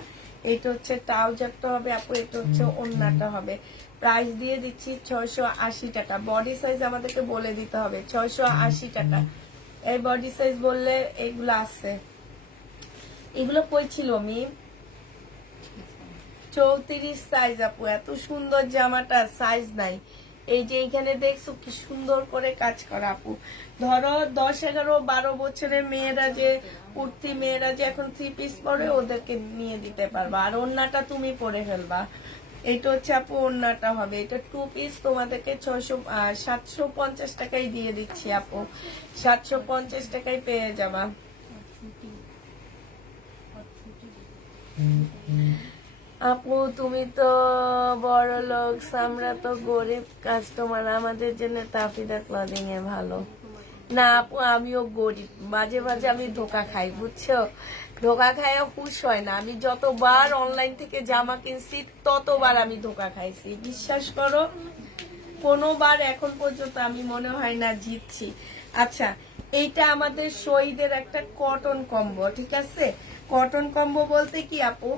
এটা হচ্ছে ট্রাউজারটা হবে আপু, এটা হচ্ছে ওড়নাটা হবে। প্রাইস দিয়ে দিচ্ছি 680 টাকা। বডি সাইজ আমাদেরকে বলে দিতে হবে, 680 টাকা। এই বডি সাইজ বললে এগুলো আছে। এগুলো কই ছিল মি? 34 সাইজ আপু। এত সুন্দর জামাটা সাইজ নাই। এই যে এইখানে দেখছো কি সুন্দর করে কাজ করা আপু। ধরো 10, 11, 12 বছরের মেয়েরা যে কুর্তি, মেয়েরা যে এখন 3 পিস পরে, ওদেরকে নিয়ে দিতে পারবা। আর ওড়নাটা তুমি পরে ফেলবা। এটা হচ্ছে আপু ওড়নাটা হবে। এটা 2 পিস তোমাদেরকে 750 টাকায় দিয়ে দিচ্ছি আপু। 750 টাকায় পেয়ে যাবা। আপু তুমি তো বড় লোক, আমরা তো গরিব কাস্টমার, আমাদের জন্য তাফিদা ক্লদিং এ ভালো। না আপু, আমিও গরিব, মাঝে মাঝে আমি ধোকা খাই, বুঝছো? ধোকা খাই হুশ হয় না। আমি যতবার অনলাইন থেকে জামা কিনছি ততবার আমি ধোকা খাইছি, বিশ্বাস করো। কোনোবার এখন পর্যন্ত আমি মনে হয় না জিতছি। আচ্ছা, এইটা আমাদের শহীদের একটা কটন কম্বো, ঠিক আছে? কটন কম্বো বলতে কি আপু,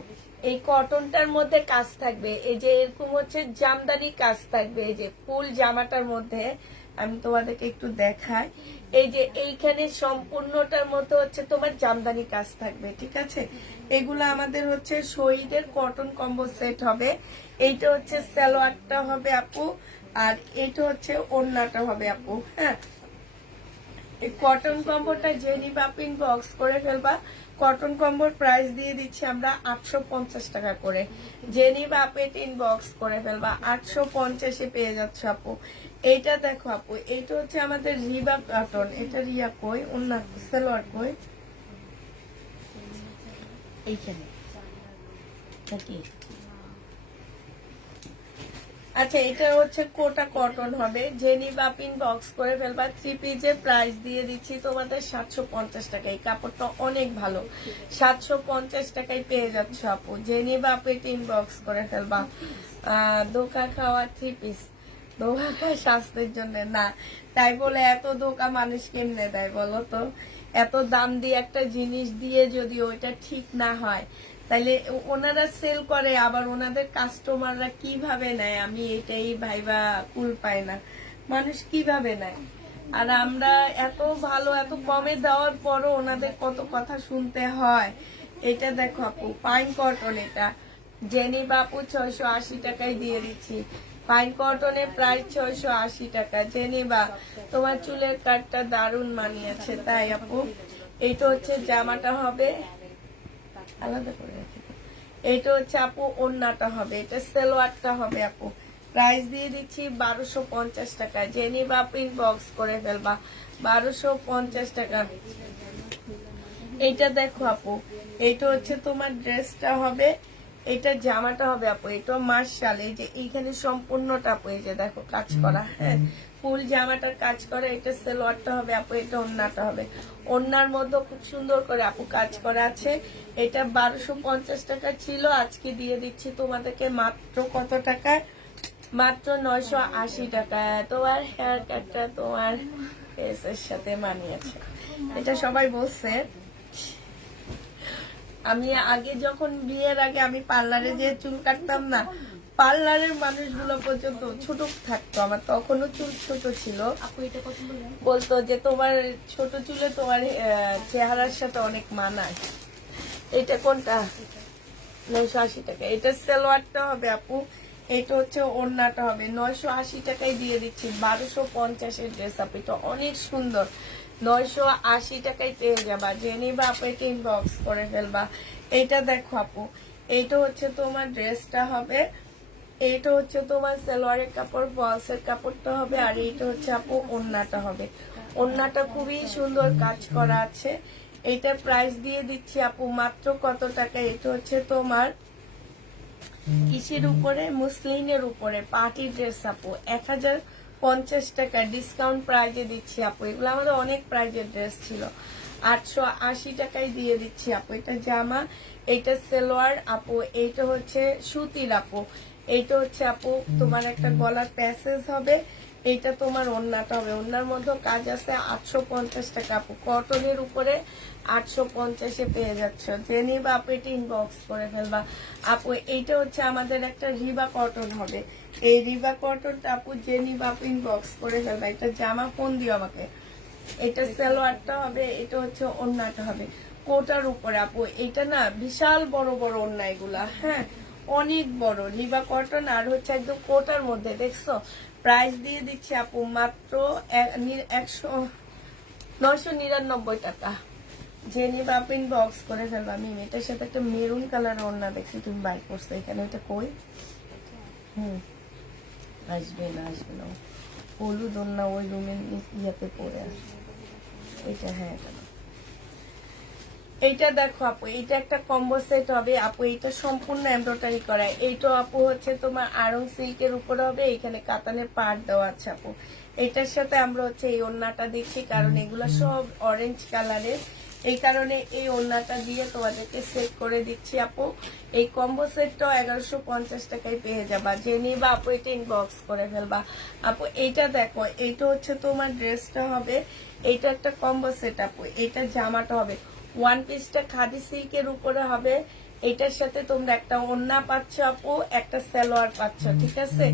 এই কটনটার মধ্যে কাজ থাকবে, এই যে এরকম হচ্ছে জামদানি কাজ থাকবে, এই যে ফুল জামাটার মধ্যে। আমি তোমাদেরকে একটু দেখাই, এই যে এইখানে সম্পূর্ণটার মধ্যে হচ্ছে তোমার জামদানি কাজ থাকবে, ঠিক আছে? এগুলো আমাদের হচ্ছে শহীদের কটন কম্বো সেট হবে। এইটা হচ্ছে সালোয়ারটা হবে আপু, আর এটা হচ্ছে ওড়নাটা হবে আপু। হ্যাঁ, এই কটন কম্বোটা যে নিবা আপনি ইনবক্স করে ফেলবা। কটন কম্বোর প্রাইস দিয়ে দিচ্ছি আমরা 850 টাকা করে। যে নিবা আপনি এটা ইনবক্স করে ফেলবা, 850-এ পেয়ে যাচ্ছে আপু। এইটা দেখো আপু, এইটা হচ্ছে আমাদের রিবা কটন। এটা রিয়া কই, অন্য সালোয়ার কই, এইখানে নাকি? আচ্ছা, এটা হচ্ছে কোটা কটন হবে। জেনি বাপিন বক্স করে ফেলবা। 3 পিসের প্রাইস দিয়ে দিচ্ছি তোমাদের 750 টাকা। এই কাপড়টা অনেক ভালো, 750 টাকায় পেয়ে যাচ্ছ আপু। জেনি বাপিন বক্স করে ফেলবা। ধোকা খাওয়া 3 পিস, ধোকা খাওয়া স্বাস্থ্যের জন্য না, তাই বলে এত ধোকা মানুষ কেমনে দেয় বলো তো? এত দাম দিয়ে একটা জিনিস দিয়ে যদি ওইটা ঠিক না হয়, তাইলে ওনারা সেল করে, আবার ওনাদের কাস্টমাররা কিভাবে নেয়, আমি এটাই ভাইবা কুল পাই না। মানুষ কিভাবে নেয়? আর আমরা এত ভালো, এত কমে দেওয়ার পরও ওনাদের কত কথা শুনতে হয়। এটা দেখো আপু, ফাইন কটন, এটা জেনি বাপু 680 টাকায় দিয়ে দিচ্ছি। ফাইন কটনের প্রাইস 680 টাকা। জেনিবা, তোমার চুলের কাটটা দারুণ মানিয়েছে, তাই আপু। এইটা হচ্ছে জামাটা হবে, আলাদা করে রাখি। এইটা হচ্ছে আপু ওড়নাটা হবে, এটা সালোয়ারটা হবে আপু। প্রাইস দিয়ে দিচ্ছি 1250 টাকা। জেনিবা প্রিন্ট বক্স করে ফেলবা, 1250 টাকা। এইটা দেখো আপু, এইটা হচ্ছে তোমার ড্রেসটা হবে, এটা জামাটা হবে আপু। এটা মার্শাল, এই যে এইখানে সম্পূর্ণটা আপু, এই যে দেখো কাজ করা, হ্যাঁ, ফুল জামাটার কাজ করা। এটা সালোয়ারটা হবে আপু, এটা ওড়নাটা হবে। ওড়নার মধ্যে খুব সুন্দর করে আপু কাজ করা আছে। এটা 1250 টাকা ছিল, আজকে দিয়ে দিচ্ছি তোমাদেরকে মাত্র কত টাকায়? মাত্র 980 টাকা। তোমার হেয়ার কাটটা তোমার ফেসের সাথে মানিয়েছে, এটা সবাই বলছে। আমি আগে যখন বিয়ের আগে আমি পার্লারে যে চুল কাটতাম না, পার্লারের মানুষগুলো পর্যন্ত ছোট থাকতো, আমার তখনও চুল ছোট ছিল, বলতো যে তোমার ছোট চুলে তোমার চেহারার সাথে অনেক মানায়। এটা কোনটা? 980 টাকা। এটা সালোয়ারটা হবে আপু, এটা হচ্ছে ওড়নাটা হবে। 980 টাকায় দিয়ে দিচ্ছি। 1250-এর ড্রেস আপু, এটা অনেক সুন্দর। 980 টাকায় পেয়ে যাবা। জেনিবা আপু এটা ইনবক্স করে ফেলবা। এইটা দেখো আপু, এইটা হচ্ছে তোমার ড্রেসটা হবে, এইটা হচ্ছে তোমার সালোয়ারের কাপড়, বলসের কাপড়টা হবে, আর এইটা হচ্ছে আপু ওড়নাটা হবে। ওড়নাটা খুবই সুন্দর কাজ করা আছে। এইটা প্রাইস দিয়ে দিচ্ছি আপু মাত্র কত টাকা? এটা হচ্ছে তোমার কিসের উপরে? মুসলিনের উপরে পার্টি ড্রেস আপু, 1050 টাকা ডিসকাউন্ট প্রাইজে দিচ্ছি আপু। এগুলো আমাদের অনেক প্রাইজের ড্রেস ছিল, 880 টাকায় দিয়ে দিচ্ছি আপু। এটা জামা, এটা সালোয়ার আপু, এইটা হচ্ছে সুতির আপু। এইটা হচ্ছে আপু তোমার একটা গলার প্যাসেজ হবে, এইটা তোমার ওড়নাটা হবে। ওড়নার মধ্যে কাজ আছে। 850 টাকা আপু, কটনের উপরে 850-এ পেয়ে যাচ্ছ। জেনিবা আপু এটা ইনবক্স করে ফেলবা আপু। এইটা হচ্ছে আমাদের একটা রিবা কটন হবে। এই রিবা কটনটা আপু জেনিবা আপু ইনবক্স করে ফেলবা। এটা জামা ফোন দিও আমাকে। এটা সালোয়ারটা হবে, এটা হচ্ছে ওড়নাটা হবে কোটার উপরে আপু। এটা না বিশাল বড় বড় ওড়না এগুলা, হ্যাঁ, অনেক বড় রিবা কটন, আর হচ্ছে একদম কোটার মধ্যে, দেখছো? প্রাইস দিয়ে দিচ্ছি আপু মাত্র 999 টাকা। জেনিবা আপু ইনবক্স করে ফেলবা। মিম, এটার সাথে একটা মেরুন কালার ওড়না দেখছি তুমি বাই করছো, এখানে এটা কই? আসবে না, আসবে না, হলুদ ওড়না ওই রুমের ইয়াতে পরে আছে। এটা হ্যাঁ, এইটা দেখো আপু, এইটা একটা কম্বো সেট হবে আপু, এইটা সম্পূর্ণ এমব্রয়ডারি করা। এইটা আপু হচ্ছে তোমার আড়ং সিল্কের উপরে হবে, এখানে কাতানের পাড় দেওয়া আছে আপু। এটার সাথে আমরা হচ্ছে এই ওড়নাটা দিচ্ছি, কারণ এগুলো সব অরেঞ্জ কালারের, এই কারণে এই ওড়নাটা দিয়ে তোমাদেরকে সেট করে দিচ্ছি আপু। এই কম্বো সেটটাও 1150 টাকায় পেয়ে যাবা, যে নিবা আপু এটা ইনবক্স করে ফেলবা আপু। এইটা দেখো, এইটা হচ্ছে তোমার ড্রেসটা হবে, এইটা একটা কম্বো সেট আপু। এইটা জামাটা হবে ওয়ান পিসটা খাদি সিল্কের উপরে হবে, এটার সাথে তোমরা একটা ওড়না পাচ্ছ আপু, একটা সালোয়ার পাচ্ছ, ঠিক আছে।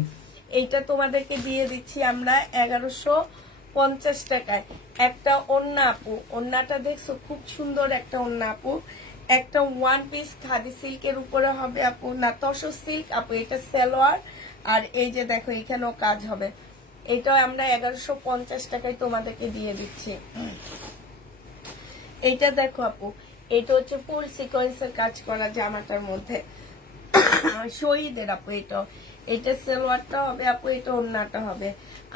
এইটা তোমাদেরকে দিয়ে দিচ্ছি আমরা 1150 টাকায়। একটা ওড়না আপু, ওড়নাটা দেখছো খুব সুন্দর একটা ওড়না আপু, একটা ওয়ান পিস খাদি সিল্কের উপরে হবে আপু, না তসর সিল্ক আপু, এটা সালোয়ার। আর এই যে দেখো এখানেও কাজ হবে, এটাও আমরা 1150 টাকায় তোমাদেরকে দিয়ে দিচ্ছি। এইটা দেখো আপু, এটা হচ্ছে ফুল সিকোয়েন্সের কাজ করা জামাটার মধ্যে, শহীদের আপু। এটা সালোয়ারটা হবে আপু, এটা ওড়নাটা হবে।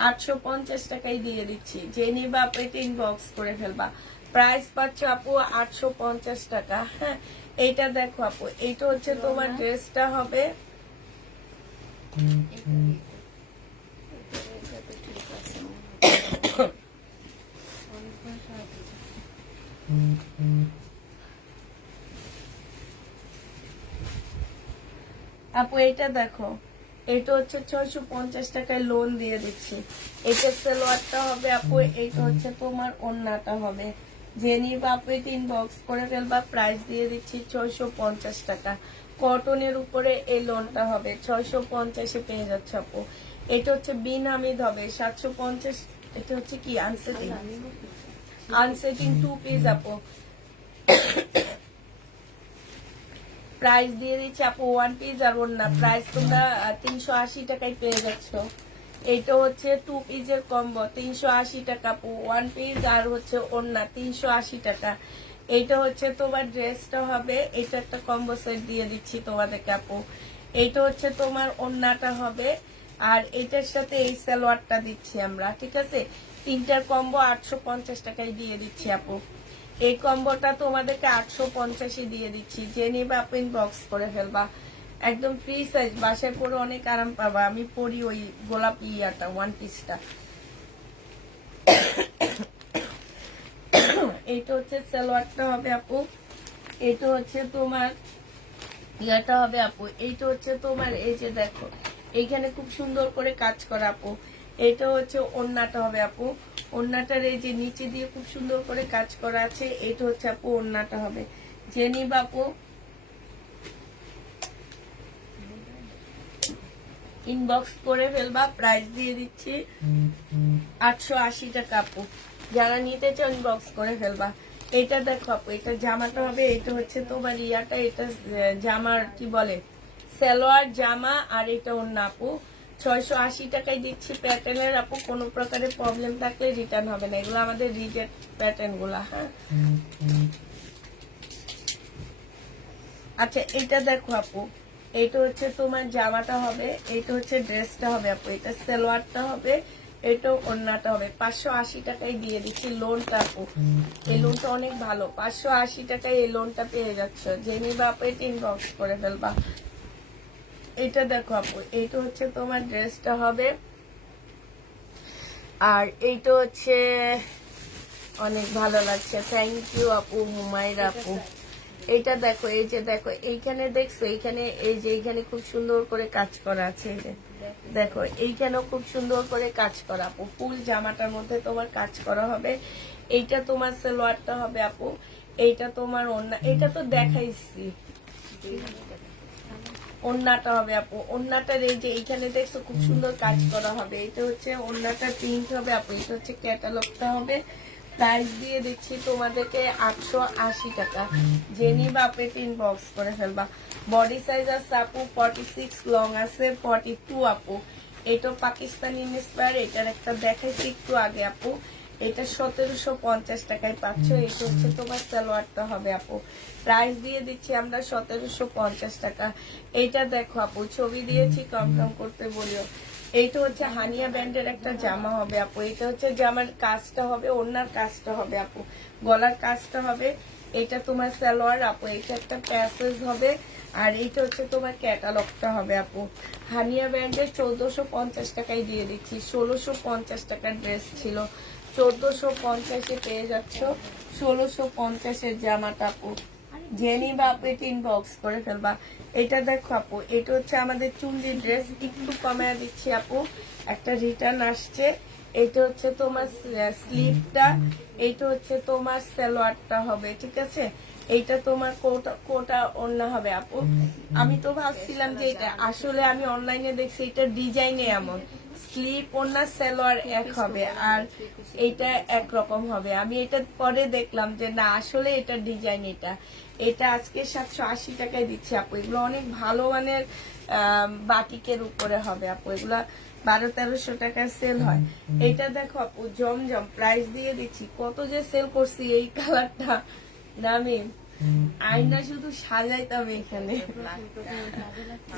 850 টাকায় দিয়ে দিচ্ছি, যে নিবা আপু এটা ইনবক্স করে ফেলবা। প্রাইস পাচ্ছ আপু 850 টাকা। হ্যাঁ, এইটা দেখো আপু, এইটা হচ্ছে তোমার ড্রেসটা হবে, আপু এইটা দেখো, এটা হচ্ছে 650 টাকায় লোন দিয়ে দিচ্ছি। এটা সালোয়ারটা হবে আপু, এইটা হচ্ছে তোমার ওড়নাটা হবে। যে নিবা আপু এটা ইনবক্স করে ফেলবা। প্রাইস দিয়ে দিচ্ছি 650 টাকা। কটনের উপরে এই লোনটা হবে 650-এ পেয়ে যাচ্ছে আপু। এটা হচ্ছে বিন হামিদ হবে 750। এটা হচ্ছে কি আনসেটিং, আনসেটিং 2 পিস আপু। প্রাইস দিয়ে দিচ্ছি আপু ওয়ান পিস আর ওড়না, প্রাইস তোমরা 380 টাকায় পেয়ে যাচ্ছ। এটা হচ্ছে 2 পিসের কম্বো 380 টাকা আপু, ওয়ান পিস আর হচ্ছে ওড়না 380 টাকা। এইটা হচ্ছে তোমার ড্রেসটা হবে, এটা একটা কম্বো সেট দিয়ে দিচ্ছি তোমাদেরকে আপু। এইটা হচ্ছে তোমার ওড়নাটা হবে, আর এইটার সাথে এই সালোয়ারটা দিচ্ছি আমরা, ঠিক আছে। তিনটার কম্বো 850 টাকায় দিয়ে দিচ্ছি আপু। এই কম্বোটা তোমাদেরকে 850 দিয়ে দিচ্ছি, যে নিবে আপনি ইনবক্স করে ফেলবা। একদম ফ্রি সাইজ, বাসায় পরে অনেক আরাম পাবা। আমি পরি ওই গোলাপি ইয়াটা ওয়ান পিসটা। এইটা হচ্ছে সালোয়ারটা হবে আপু, এইটা হচ্ছে তোমার ইয়াটা হবে আপু। এইটা হচ্ছে তোমার এই যে দেখো এইখানে খুব সুন্দর করে কাজ করা আপু। এটা হচ্ছে ওড়নাটা হবে আপু, ওড়নাটার এই যে নিচে দিয়ে খুব সুন্দর করে কাজ করা আছে। এটা হচ্ছে আপু ওড়নাটা হবে, যে নিবা আপু ইনবক্স করে ফেলবা। প্রাইস দিয়ে দিচ্ছি 880 টাকা আপু, যারা নিতে চাও ইনবক্স করে ফেলবা। এটা দেখো আপু, এটা জামাটা হবে, এটা হচ্ছে তোমার ইয়াটা, এটা জামার কি বলে সালোয়ার জামা, আর এটা ওড়না আপু। 680 টাকায় দিচ্ছি প্যাটার্নের আপু। কোনো প্রকারের প্রবলেম থাকলে রিটার্ন হবে না, এগুলো আমাদের রিজেক্ট প্যাটার্ন গুলা। হ্যাঁ, আচ্ছা এটা দেখো আপু, এইটা হচ্ছে তোমার জামাটা হবে, এইটা হচ্ছে ড্রেসটা হবে আপু, এটা সালোয়ারটা হবে, এটা ওড়নাটা হবে। 580 টাকায় দিয়ে দিচ্ছি লোনটা আপু। এই লোনটা অনেক ভালো, 580 টাকায় এই লোনটা পেয়ে যাচ্ছ, যে নিবা আপু এটা ইনবক্স করে ফেলবা। এটা দেখো আপু, এইটা হচ্ছে তোমার ড্রেসটা হবে, আর এইটা হচ্ছে অনেক ভালো লাগছে। থ্যাংক ইউ আপু হুমায়রা আপু। এইটা দেখো, এই যে দেখো এইখানে দেখছো, এইখানে এই যে এইখানে খুব সুন্দর করে কাজ করা আছে। এই যে দেখো এইখানেও খুব সুন্দর করে কাজ করা আপু, ফুল জামাটার মধ্যে তোমার কাজ করা হবে। এইটা তোমার সালোয়ারটা হবে আপু, এইটা তোমার ওড়না, এটা তো দেখাইছি। ওড়নাটা হবে আপু, ওড়নাটার এই যে এইখানে দেখছো খুব সুন্দর কাজ করা হবে। এটা হচ্ছে ওড়নাটা প্রিন্ট হবে আপু, এটা হচ্ছে ক্যাটালগটা হবে। প্রাইস দিয়ে দিচ্ছি তোমাদেরকে 880 টাকা, যে নিবা আপু ইনবক্স করে ফেলবা। বডি সাইজ আছে আপু 46, লং আছে 42 আপু। এটা পাকিস্তানি ইন্সপায়ার, এটার একটা দেখাইছি একটু আগে আপু। এটা 1750 টাকায় পাচ্ছ। এটা হচ্ছে তোমার সালোয়ারটা হবে আপু, প্রাইস দিয়ে দিচ্ছি আমরা 1750 টাকা। এইটা দেখো আপু, ছবি দিয়েছি, কনফার্ম করতে বলিও। এইটা হচ্ছে হানিয়া ব্যান্ডের একটা জামা হবে আপু, এটা হচ্ছে জামার কাজটা হবে, ওড়নার কাজটা হবে আপু, গলার কাজটা হবে। এটা তোমার সালোয়ার আপু, এটা একটা প্যাসেজ হবে। আর এটা হচ্ছে তোমার ক্যাটালগটা হবে আপু। হানিয়া ব্র্যান্ডের 1450 টাকায় দিয়ে দিচ্ছি। 1650 টাকার ড্রেস ছিল, 1450-এ পেয়ে যাচ্ছ 1650-এর জামাটা আপু। জেনি বা আপু এটা ইনবক্স করে ফেলবা। এটা দেখো আপু, এটা হচ্ছে আমাদের চুন্ডি ড্রেস, একটু কমায় দিচ্ছি আপু, একটা রিটার্ন আসছে। এটা হচ্ছে তোমার স্লিভটা, এইটা হচ্ছে তোমার সালোয়ারটা হবে, ঠিক আছে। এইটা তোমার কোটা ওড়না হবে আপু। আমি তো ভাবছিলাম যে এটা আসলে আমি অনলাইনে দেখছি এটা ডিজাইনে এমন স্লিপ ওড়না সালোয়ার এক হবে আর এটা একরকম হবে। আমি এটা পরে দেখলাম যে না, আসলে এটা ডিজাইন। এটা আজকে 780 টাকায় দিচ্ছে আপু। এগুলো অনেক ভালো মানের বাটিকের উপরে হবে আপু। এগুলা 1200-1300 টাকায় সেল হয়। এটা দেখো আপু, জমজম প্রাইস দিয়ে দিচ্ছি। কত যে সেল করছি এই কালারটা, না আমি আয়না শুধু সাজাইতাম এখানে।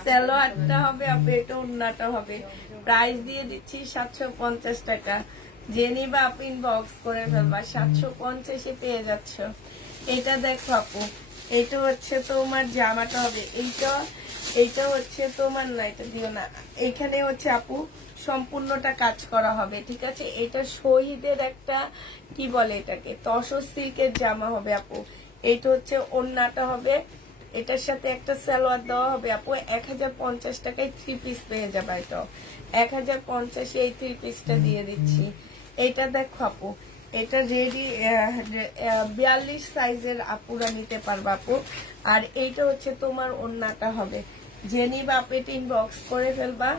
সালোয়ারটা হবে আপু, এটা ওড়নাটা হবে। প্রাইস দিয়ে দিচ্ছি 750 টাকা। জেনি বা আপু ইনবক্স করে ফেলবা, 750-এ পেয়ে যাচ্ছ। এটা দেখো আপু, এটা হচ্ছে তোমার জামাটা হবে। এইটা হচ্ছে তোমার, না এটা দিও না, এখানে হচ্ছে আপু সম্পূর্ণটা কাজ করা হবে, ঠিক আছে। এটা শহীদের একটা কি বলে এটাকে, তসর সিল্কের জামা হবে আপু। এইটা হচ্ছে ওড়নাটা হবে, এটার সাথে একটা সালোয়ার দেওয়া হবে আপু। 1050 টাকায় 3 পিস পেয়ে যাবে। এটা 1050-এ এই 3 পিসটা দিয়ে দিচ্ছি। এটা দেখো আপু, এটা রেডি 42 সাইজের আপুরা নিতে পারবা আপু। আর এইটা হচ্ছে তোমার ওড়নাটা হবে। জেনি বা আপু এটা ইনবক্স করে ফেলবা।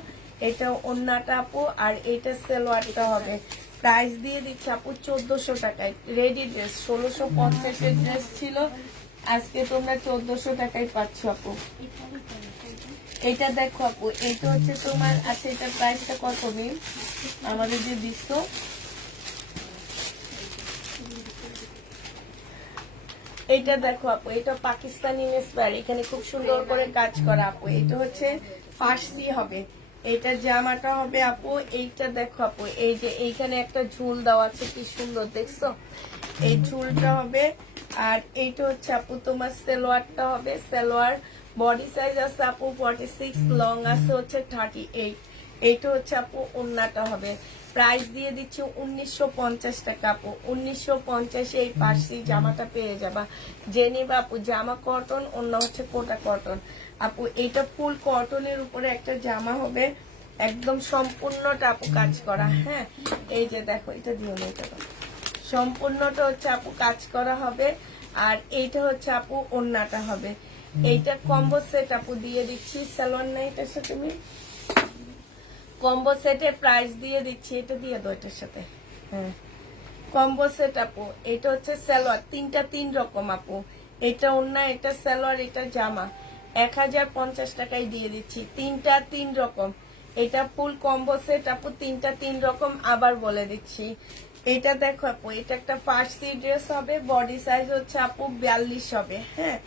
এটা ওড়নাটা আপু, আর এইটা সালোয়ারটা হবে। প্রাইস দিয়ে দিচ্ছে আপু 1400 টাকায়। রেডি ড্রেস 1650-এর ড্রেস ছিল, আজকে তোমরা 1400 টাকায় পাচ্ছ আপু। এটা দেখো আপু, এটা হচ্ছে তোমার, আচ্ছা এটার প্রাইসটা কত মিল আমাদের যে দিচ্ছ। এটা দেখো আপু, এটা পাকিস্তানি ইন্সপায়ার, এখানে খুব সুন্দর করে কাজ করা আপু। এটা হচ্ছে ফার্সি হবে। এটা জামাটা হবে আপু। এইটা দেখো আপু, এই যে এইখানে একটা ঝুল দেওয়া আছে, কি সুন্দর দেখছো, এই ঝুলটা হবে। আর এইটা হচ্ছে আপু তোমার সালোয়ারটা হবে। সালোয়ার বডি সাইজ আছে আপু 46, লং আছে হচ্ছে 38। এইটা হচ্ছে আপু ওড়নাটা হবে। প্রাইস দিয়ে দিচ্ছি 1950 টাকা আপু। 1950-এ এই ফার্সি জামাটা পেয়ে যাবা। জেনি আপু জামা কটন, ওড়না হচ্ছে কোটা কটন আপু। এইটা ফুল কটনের উপরে একটা জামা হবে, একদম সম্পূর্ণটা আপু কাজ করা। হ্যাঁ, এই যে দেখো, এটা দিও না, এটা দাও। সম্পূর্ণটা হচ্ছে আপু কাজ করা হবে। আর এইটা হচ্ছে আপু ওড়নাটা হবে। এইটা কম্বো সেট আপু দিয়ে দিচ্ছি। সালোয়ার নাই এটার সাথে, আমি কম্বো সেটের প্রাইস দিয়ে দিচ্ছি। এটা দিয়ে দাও এটার সাথে। হ্যাঁ, কম্বো সেট আপু। এটা হচ্ছে সালোয়ার, তিনটা 3 রকম আপু। এটা ওড়না, এটা সালোয়ার, এটা জামা। 1050 টাকায় দিয়ে দিচ্ছি, তিনটা 3 রকম। এটা ফুল কম্বো সেট আপু, তিনটা 3 রকম। আবার বলে দিচ্ছি, এটা দেখো আপু, এটা একটা ফার্সি ড্রেস হবে। বডি সাইজ হচ্ছে আপু 42 হবে। হ্যাঁ,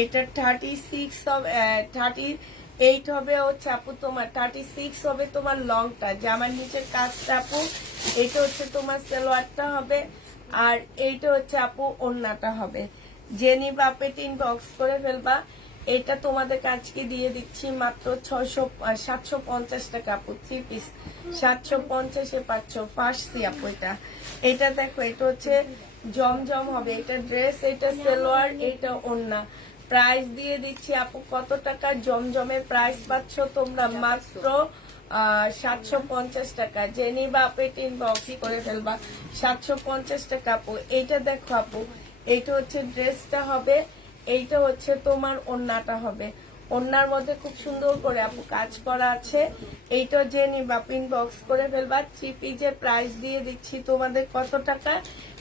এটা 36 হবে, 38 হবে হচ্ছে আপু তোমার, 36 হবে তোমার লংটা। জামার নিচের কাজটা আপু। এটা হচ্ছে তোমার সালোয়ারটা হবে। আর এইটা হচ্ছে আপু ওড়নাটা হবে। জেনি বাপেট ইনবক্স করে ফেলবা। এটা তোমাদের কাছকে দিয়ে দিচ্ছি মাত্র 750 টাকা আপু। 3 পিস 750-এ পাচ্ছ। ফার্সি আপু এটা। এটা দেখো, এটা হচ্ছে জমজম হবে। এটা ড্রেস, এটা সালোয়ার, এটা ওড়না। প্রাইস দিয়ে দিচ্ছি আপু কত টাকা। জমজমের প্রাইস পাচ্ছ তোমরা মাত্র 750 টাকা। জেনি বা আপু এটা ইনবক্স করে ফেলবা। 750 টাকা আপু। এইটা দেখো আপু, এইটা হচ্ছে ড্রেসটা হবে। এইটা হচ্ছে তোমার ওড়নাটা হবে। ওড়নার মধ্যে খুব সুন্দর করে আপু কাজ করা আছে। এইটা জেনি বা ইনবক্স করে ফেলবা। 3 পিসের প্রাইস দিয়ে দিচ্ছি তোমাদের কত টাকা।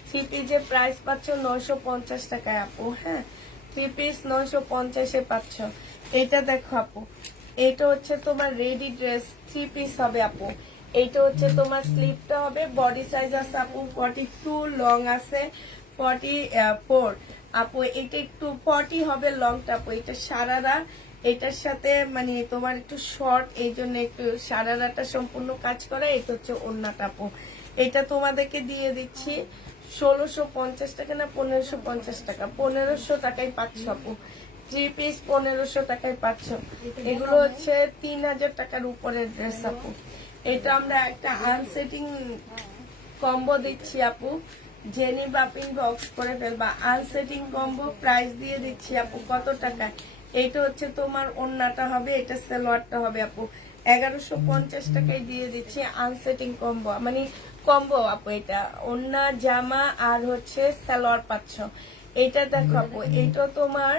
3 পিসের প্রাইস পাচ্ছ 950 টাকায় আপু। হ্যাঁ, 3 পিস 950-এ পাচ্ছ। এটা দেখো আপু, এটা হচ্ছে তোমার রেডি ড্রেস, 3 পিস হবে আপু। এইটা হচ্ছে তোমার স্লিভটা হবে। বডি সাইজ আছে আপু 42, লং আছে 44 আপু। এটা একটু 40 হবে লংটা আপু। এটা সারারা, এটার সাথে মানে তোমার একটু শর্ট, এই জন্য একটু সারারাটা সম্পূর্ণ কাজ করা। এটা হচ্ছে ওড়নাটা আপু। এটা তোমাদেরকে দিয়ে দিচ্ছি 1650 টাকা না 1550 টাকা, 1500 টাকায় পাচ্ছ আপু। 3 পিস 1500 টাকায় পাচ্ছ। এগুলো হচ্ছে 3000 টাকার উপরে ড্রেস আপু। এটা আমরা একটা আনসেটিং কম্বো দিচ্ছি আপু, জেনি বাপিং বক্স করে ফেলবা। আনসেটিং কম্বো প্রাইস দিয়ে দিচ্ছি আপু কত টাকা? এটা হচ্ছে তোমার ওন্নাটা হবে, এটা সালোয়ারটা হবে আপু। 1150 টাকায় দিয়ে দিচ্ছি আনসেটিং কম্বো, মানে কম্বো আপু। এটা ওন্না জামা আর হচ্ছে সালোয়ার পাচ্ছ। এটা দেখো আপু, এটা তোমার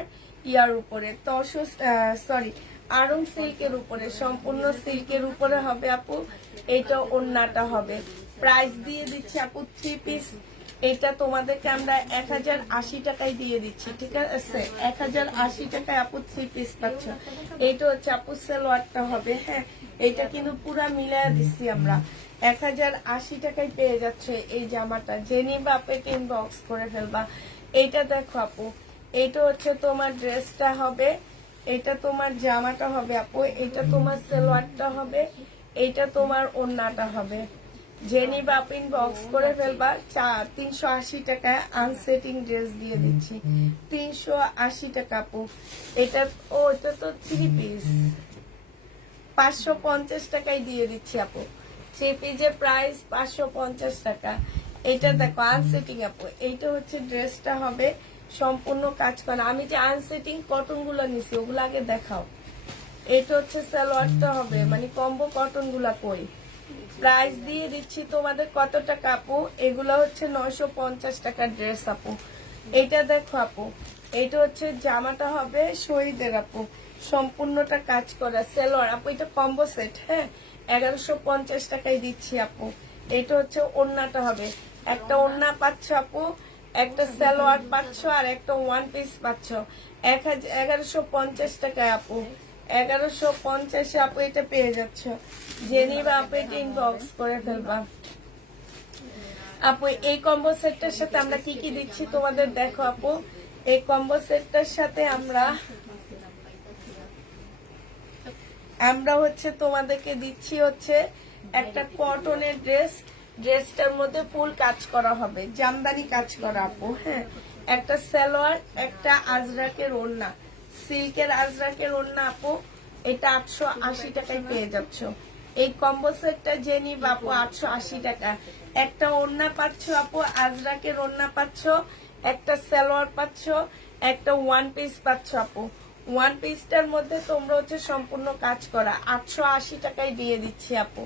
ইয়ার উপরে সরি আড়ং সিল্কের উপরে, সম্পূর্ণ সিল্কের উপরে হবে আপু। এটা ওন্নাটা হবে। প্রাইস দিয়ে দিচ্ছি আপু 3 পিস। এটা তোমাদেরকে আমরা 1080 টাকায় দিয়ে দিচ্ছি, ঠিক আছে? 1080 টাকায় আপু 3 পিস পাচ্ছ। এইটা হচ্ছে আপু সালোয়ারটা হবে। হ্যাঁ, এটা কিন্তু পুরা মিলায়া দিচ্ছি আমরা। 1080 টাকায় পেয়ে যাচ্ছে এই জামাটা। জেনি বাপে ইনবক্স করে ফেলবা। এইটা দেখো আপু, এইটা হচ্ছে তোমার ড্রেসটা হবে, এটা তোমার জামাটা হবে আপু, এটা তোমার সালোয়ারটা হবে, এইটা তোমার ওন্নাটা হবে। জেনি বাপিন বক্স করে ফেলবা। 380 টাকায় আনসেটিং ড্রেস দিয়ে দিচ্ছি, 380 টাকা আপু। এটা এটা তো 3 পিস, 550 টাকায় দিয়ে দিচ্ছি আপু। 3 পিসের প্রাইস 550 টাকা। এটা দেখো আনসেটিং আপু, এইটা হচ্ছে ড্রেসটা হবে, সম্পূর্ণ কাজ করা। আমি যে আনসেটিং কটন গুলো নিছি ওগুলো আগে দেখাও। এটা হচ্ছে সালোয়ারটা হবে, মানে কম্বো কটন গুলা কই। প্রাইস দিয়ে দিচ্ছি তোমাদের কত টাকা আপু? এগুলো হচ্ছে 950 টাকার ড্রেস আপু। এটা দেখো আপু, এটা হচ্ছে জামাটা হবে শহীদের আপু, সম্পূর্ণটা কাজ করা সালোয়ার আপু। এটা কম্বো সেট। হ্যাঁ, 1150 টাকায় দিচ্ছি আপু। এটা হচ্ছে ওন্নাটা হবে, একটা ওন্না পাচ্ছ আপু, একটা সালোয়ার পাচ্ছ, আর একটা ওয়ান পিস পাচ্ছ। 1150 টাকায় আপু, 1150 আপু এটা পেয়ে যাচ্ছ। জেনি বা আপু এটা ইনবক্স করে ফেলবা আপু। এই কম্বো সেটটার সাথে আমরা কি কি দিচ্ছি তোমাদের দেখো আপু। এই কম্বো সেটটার সাথে আমরা হচ্ছে তোমাদেরকে দিচ্ছি হচ্ছে একটা কটনের ড্রেস। ড্রেসটার মধ্যে ফুল কাজ করা হবে, জামদানি কাজ করা আপু। হ্যাঁ, একটা সালোয়ার, একটা আজরাকের ওড়না, সিল্কের আজরাকের ওড়না আপু। এটা 880 টাকায় পেয়ে যাচ্ছ। এই কম্বো সেটটা জেনি বাপু 880 টাকা। একটা ওড়না পাচ্ছ আপু, আজরাকের ওড়না পাচ্ছ, একটা সালোয়ার পাচ্ছ, একটা ওয়ান পিস পাচ্ছ আপু। ওয়ান পিসটার মধ্যে তোমরা হচ্ছে সম্পূর্ণ কাজ করা 880 টাকায় দিয়ে দিচ্ছি আপু।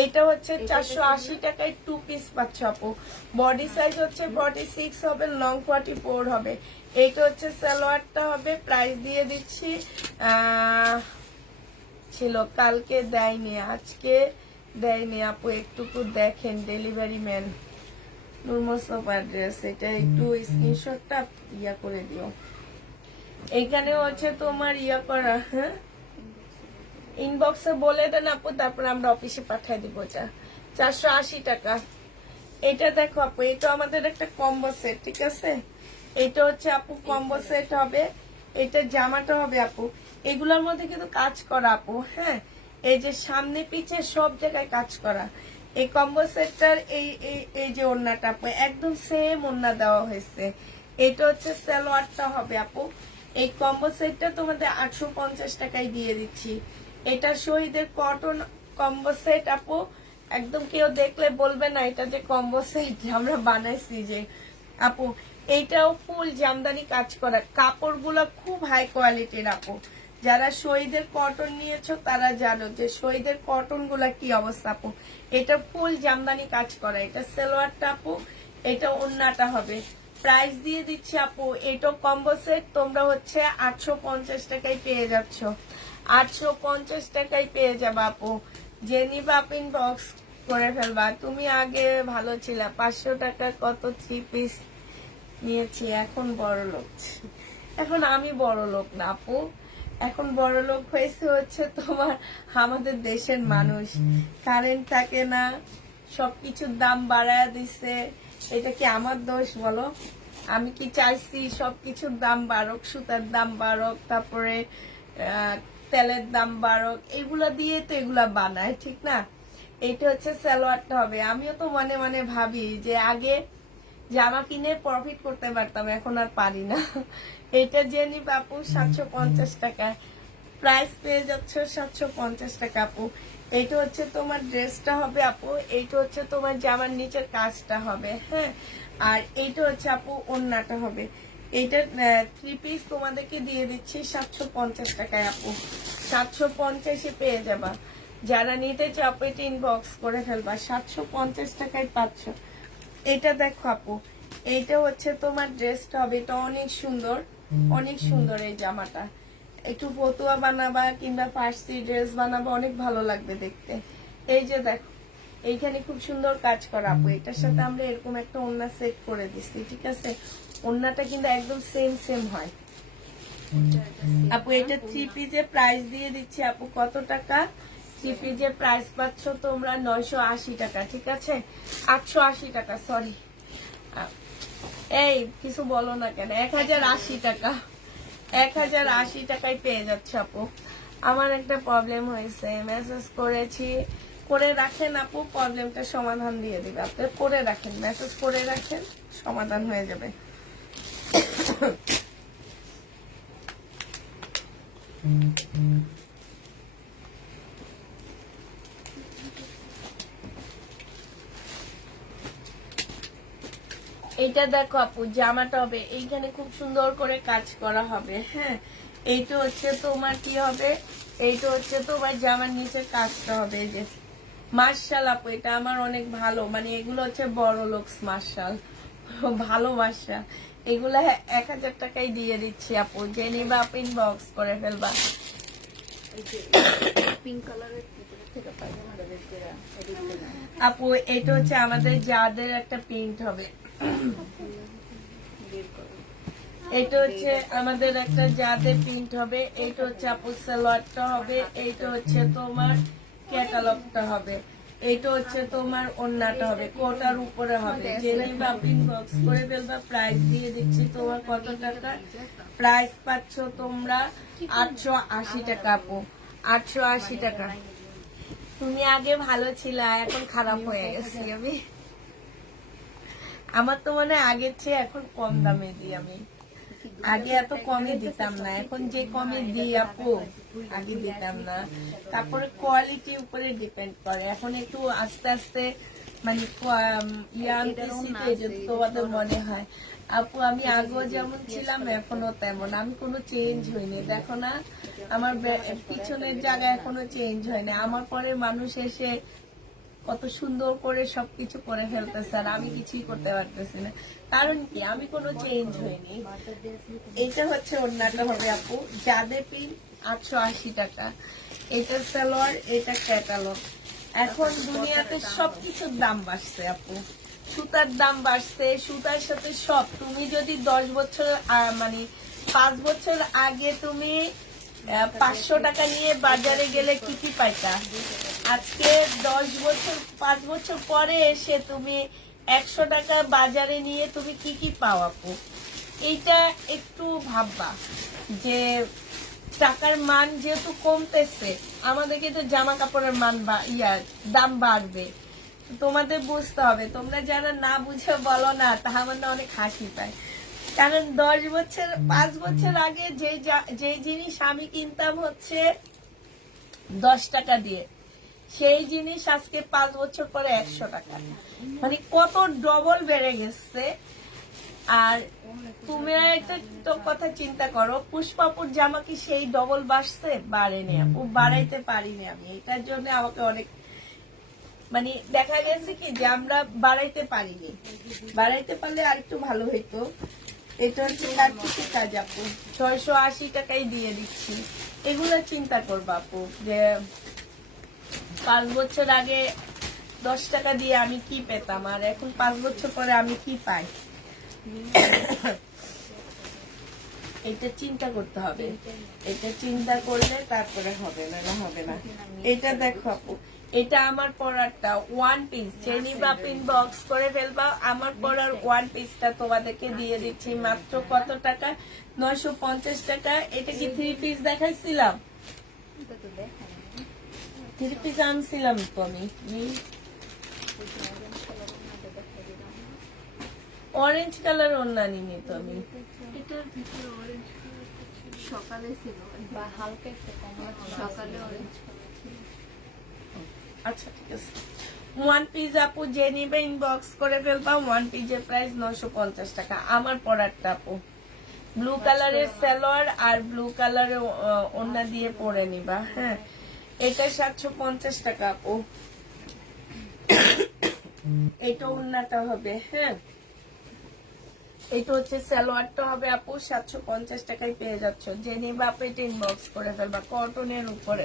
এইটা হচ্ছে 480 টাকায় 2 পিস পাচ্ছ আপু। বডি সাইজ হচ্ছে 46 হবে, লং 44 হবে। এইটা হচ্ছে সালোয়ারটা হবে। প্রাইস দিয়ে দিচ্ছি ছিল কালকে দেয়নি, আজকে দেয়নি আপু, একটুকু দেখেন ডেলিভারি ম্যান নূর মোস্তফা অ্যাড্রেস। এটা একটু স্ক্রিনশটটা ইয়া করে দিও। এখানে হচ্ছে তোমার ইয়া করা, হ্যাঁ ইনবক্সে বলে দেন আপু, তারপর আমরা অফিসে পাঠিয়ে দিব। 480 টাকা। এটা দেখো আপু, এটা আমাদের একটা কম্বো সেট, ঠিক আছে? এটা হচ্ছে আপু কম্বো সেট হবে। এটা জামাটা হবে আপু। এগুলোর মধ্যে কিন্তু কাজ করা আপু। হ্যাঁ, এই যে সামনে পিছে সব জায়গায় কাজ করা। এই কম্বো সেটটার এই যে ওড়নাটা আপু, একদম সেম ওড়না দেওয়া হয়েছে। এটা হচ্ছে সালোয়ারটা হবে আপু। এই কম্বো সেটটা তোমাদের 850 টাকায় দিয়ে দিচ্ছি। এটা শহীদের কটন কম্বো সেট আপু। একদম কেউ দেখলে বলবে না এটা যে কম্বো সেট আমরা বানাইছি যে আপু। এইটাও ফুল জামদানি কাজ করা, কাপড়গুলো খুব হাই কোয়ালিটির আপু। যারা শহীদের কটন নিয়েছো তারা জানো যে শহীদের কটন গুলা কি অবস্থা আপু। এটা ফুল জামদানি কাজ করা। এটা সালোয়ারটা আপু, এটা ওড়নাটা হবে। প্রাইস দিয়ে দিচ্ছি আপু, এটা কম্বো সেট তোমরা হচ্ছে 850 টাকায় পেয়ে যাচ্ছ। 850 টাকায় পেয়ে যাবা আপু। জেনি বাপিন বক্স করে ফেলবা। তুমি আগে ভালো ছিল, 500 টাকা কত 3 পিস নিয়েছি, এখন বড় লোক। এখন আমি বড় লোক না আপু, এখন বড় লোক হয়েছে হচ্ছে তোমার আমাদের দেশের মানুষ। কারেন্ট থাকে না, সবকিছুর দাম বাড়ায় দিছে। এটা কি আমার দোষ বলো? আমি কি চাইছি সবকিছুর দাম বাড়ক, সুতার দাম বাড়ক, তারপরে তেলের দাম বাড়ক? এগুলা দিয়ে তো এগুলা বানায়, ঠিক না? এইটা হচ্ছে সালোয়ারটা হবে। আমিও তো মনে মনে ভাবি যে আগে জামা কিনে প্রফিট করতে পারতাম, এখন আর পারি না। এটা যে নিবে আপু 750 টাকা, প্রাইস পেয়ে যাচ্ছে 750 টাকা আপু। এইটা হচ্ছে তোমার ড্রেসটা হবে আপু, এইটা হচ্ছে তোমার জামার নিচের কাজটা হবে, হ্যাঁ। আর এইটা হচ্ছে আপু ওড়নাটা হবে। এইটা 3 পিস তোমাদেরকে দিয়ে দিচ্ছি 750 টাকায় আপু। 750-এ পেয়ে যাবা। যারা নিতে চাও আপু এটা ইনবক্স করে ফেলবা, 750 টাকায় পাচ্ছ। এটা দেখো আপু, এইটা হচ্ছে তোমার ড্রেসটা হবে, এটা অনেক সুন্দর, অনেক সুন্দর এই জামাটা। একটু ফতুয়া বানাবা কিংবা ফার্সি ড্রেস বানাবা, অনেক ভালো লাগবে দেখতে। এই যে দেখো, এইখানে খুব সুন্দর কাজ করা আপু। এটার সাথে আমরা এরকম একটা ওড়না সেট করে দিচ্ছি, ঠিক আছে। ওড়নাটা কিন্তু একদম সেম সেম হয় আপু। এটা 3 পিসের প্রাইস দিয়ে দিচ্ছি আপু কত টাকা? 3 পিসের প্রাইস পাচ্ছ তোমরা 980 টাকা, ঠিক আছে। 880 টাকা, সরি। এই কিছু বলো না কেন, 1080 টাকা। 1080 টাকায় পেয়ে যাচ্ছে আপু। আমার একটা প্রবলেম হয়েছে, মেসেজ করেছি, করে রাখেন আপু, প্রবলেমটা সমাধান দিয়ে দিবে। আপনি করে রাখেন, মেসেজ করে রাখেন, সমাধান হয়ে যাবে। এইটা দেখো আপু, জামাটা হবে, এইখানে খুব সুন্দর করে কাজ করা হবে, হ্যাঁ। এইটা হচ্ছে তোমার কি হবে, এইটা হচ্ছে তোমার জামার নিচে কাজটা হবে। এই যে মার্শাল আপু, এটা আমার অনেক ভালো, মানে এগুলো হচ্ছে বড় লোকস মার্শাল, ভালোবাসা। এগুলা 1000 টাকাই দিয়ে দিচ্ছি আপু, যে নিবা আপু ইনবক্স করে ফেলবা। পিঙ্ক কালারের থেকে পায়জামাটা বের করে আপু এটা হচ্ছে আমাদের যাদের একটা প্রিন্ট হবে, বের করো। এটা হচ্ছে আমাদের একটা যাদের প্রিন্ট হবে। এইটা হচ্ছে আপু সালোয়ারটা হবে, এইটা হচ্ছে তোমার ক্যাটালগটা হবে, এইটা হচ্ছে তোমার ওড়নাটা হবে, কোটার উপরে হবে। যে নিবা আপনি ইনবক্স করে ফেলবা। প্রাইস দিয়ে দিচ্ছি তোমার কত টাকা? প্রাইস পাচ্ছ তোমরা 880 টাকা আপু, 880 টাকা। তুমি আগে ভালো ছিলা, এখন খারাপ হয়ে গেছি আমি। আমার তো মনে হয় আগের চেয়ে এখন কম দামে দিই আমি। আগে এত কমে দিতাম না, এখন যে কমে দিই আপু, আগে দিতাম না। তারপরে কোয়ালিটির উপরে ডিপেন্ড করে, এখন একটু আস্তে আস্তে মানে তোমাদের মনে হয় আপু আমি আগেও যেমন ছিলাম এখনো তেমন, আমি কোনো চেঞ্জ হইনি। দেখো না আমার পিছনের জায়গা এখনো চেঞ্জ হয়নি। আমার পরে মানুষ এসে কত সুন্দর করে সবকিছু করে ফেলতেছে, আর আমি কিছুই করতে পারতেছি না। কারণ কি, আমি কোনো চেঞ্জ হয়নি। এইটা হচ্ছে ওড়নাটা হবে আপু, যাদের পিন 880 টাকা। এটা সালোয়ার, এটা ক্যাটালগ। এখন দুনিয়াতে সবকিছুর দাম বাড়ছে আপু, সুতার দাম বাড়ছে, সুতার সাথে সব। তুমি যদি 10 বছর মানে 5 বছর আগে তুমি 500 টাকা নিয়ে বাজারে গেলে কি কি পাইতা, আজকে 10 বছর 5 বছর পরে এসে তুমি 100 টাকা বাজারে নিয়ে তুমি কি কি পাও আপু? এইটা একটু ভাববা যে টাকার মান যেহেতু কমতেছে, আমাদেরকে তো জামা কাপড়ের মান দাম বাড়বে। তোমাদের বুঝতে হবে। তোমরা যারা না বুঝে বলো না, তা আমার না অনেক হাসি পায়। কারণ 10 বছর 5 বছর আগে যে জিনিস আমি কিনতাম হচ্ছে 10 টাকা দিয়ে, সেই জিনিস আজকে 5 বছর পরে 100 টাকা, মানে কত ডবল বেড়ে গেছে। আর তুমি একটা তো কথা চিন্তা করো, পুষ্পাপুর জামা কি সেই ডবল বাড়ছে? বাড়েনি আপু, বাড়াইতে পারিনি আমি। এটার জন্য আমাকে অনেক মানে দেখা গেছে কি যে আমরা বাড়াইতে পারিনি, বাড়াইতে পারলে আর একটু ভালো হইতো। এটা হচ্ছে কার্তিকের কাজ আপু, 680 টাকাই দিয়ে দিচ্ছি। এগুলো চিন্তা করবো আপু যে 5 বছর আগে 10 টাকা দিয়ে আমি কি পেতাম, আর এখন 5 বছর পরে আমি কি পাই। এটা চিন্তা করতে হবে, এটা চিন্তা করলে তারপরে হবে না, হবে না। এটা দেখো আপু, এটা আমার পরারটা 1 পিস, যে নিবা ইনবক্স করে ফেলবা। আমার পরার 1 পিসটা তোমাদেরকে দিয়ে দিচ্ছি মাত্র কত টাকা? 950 টাকা। এটা কি 3 পিস দেখাইছিলাম? 3 পিস আনছিলাম তো আমি। অরেঞ্জ কালার ওড়না নিনি তো আমি। এটার ভিতরে অরেঞ্জ সকালে ছিল, বা হালকা একটা কমলা সকালে অরেঞ্জ কালার ছিল। আচ্ছা ঠিক আছে। ওয়ান পিস আপু যে নিবে ইনবক্স করে ফেলবা। ওয়ান পিসের প্রাইস 950 টাকা। আমার পরারটা আপু ব্লু কালারের সালোয়ার আর ব্লু কালারের ওড়না দিয়ে পরে নিবা। হ্যাঁ, এটা 750 টাকা আপু। এটা ওড়নাটা হবে। হ্যাঁ, এটা হচ্ছে সালোয়ারটা হবে আপু 750 টাকায় পেয়ে যাচ্ছ। যে নিবা আপু এটা ইনবক্স করে ফেলবা, কটনের উপরে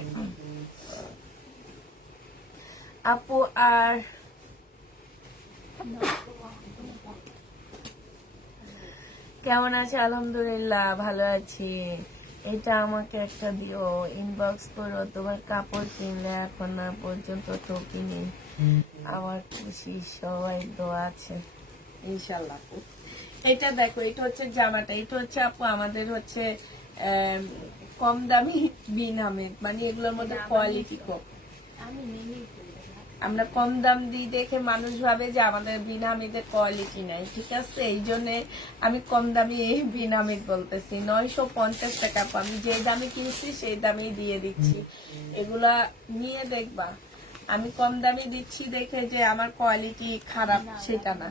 আপু। আর কেমন আছে? আলহামদুলিল্লাহ ভালো আছি। এটা আমাকে একটা দিও, ইনবক্স করো। তোমার কাপড় কিনলে এখন না পর্যন্ত ঠকিনি। আমার খুশি, সবাই দোয়া আছে ইনশাল্লাহ আপু। এটা দেখো, এটা হচ্ছে জামাটা। এটা হচ্ছে আপু আমাদের হচ্ছে কম দামি বিনামে, মানে এগুলোর মধ্যে কোয়ালিটি কম। আমি নেই। আমরা কম দাম দিই দেখে মানুষ ভাবে যে আমাদের বিনামিদের কোয়ালিটি নাই, ঠিক আছে? এই জন্য আমি কম দামি এই বিনামিক বলতেছি। 950 টাকা আপু, আমি যে দামে কিনছি সেই দামেই দিয়ে দিচ্ছি। এগুলা নিয়ে দেখবা, আমি কম দামে দিচ্ছি দেখে যে আমার কোয়ালিটি খারাপ সেটা না।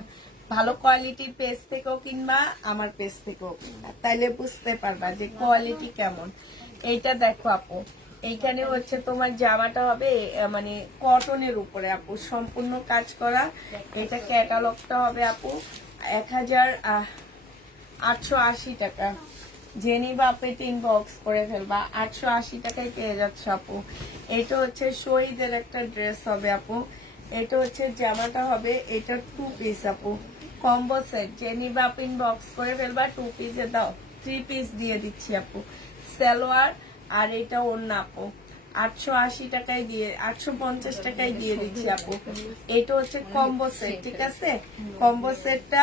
ভালো কোয়ালিটির পেজ থেকেও কিনবা, আমার পেজ থেকেও কিনবা, তাইলে বুঝতে পারবা যে কোয়ালিটি কেমন। এইটা দেখো আপু, এইখানে হচ্ছে তোমার জামাটা হবে মানে কটনের উপরে আপু, সম্পূর্ণ কাজ করা। এটা ক্যাটালগটা হবে আপু 1880 টাকা। জেনি বাপে 3 বক্স করে ফেলবা, 880 টাকায় পেয়ে যাচ্ছে আপু। এটা হচ্ছে শহীদের একটা ড্রেস হবে আপু। এটা হচ্ছে জামাটা হবে, এটা 2 পিস আপু, কম্বো সেট। জেনি বাপ বক্স করে ফেলবা, 2 পিসে দাও, 3 পিস দিয়ে দিচ্ছি আপু। সালোয়ার আর এটা ওড়না আপু 880 টাকায় দিয়ে, 850 টাকায় দিয়ে দিচ্ছি আপু। এটা হচ্ছে কম্বো সেট, ঠিক আছে? কম্বো সেটটা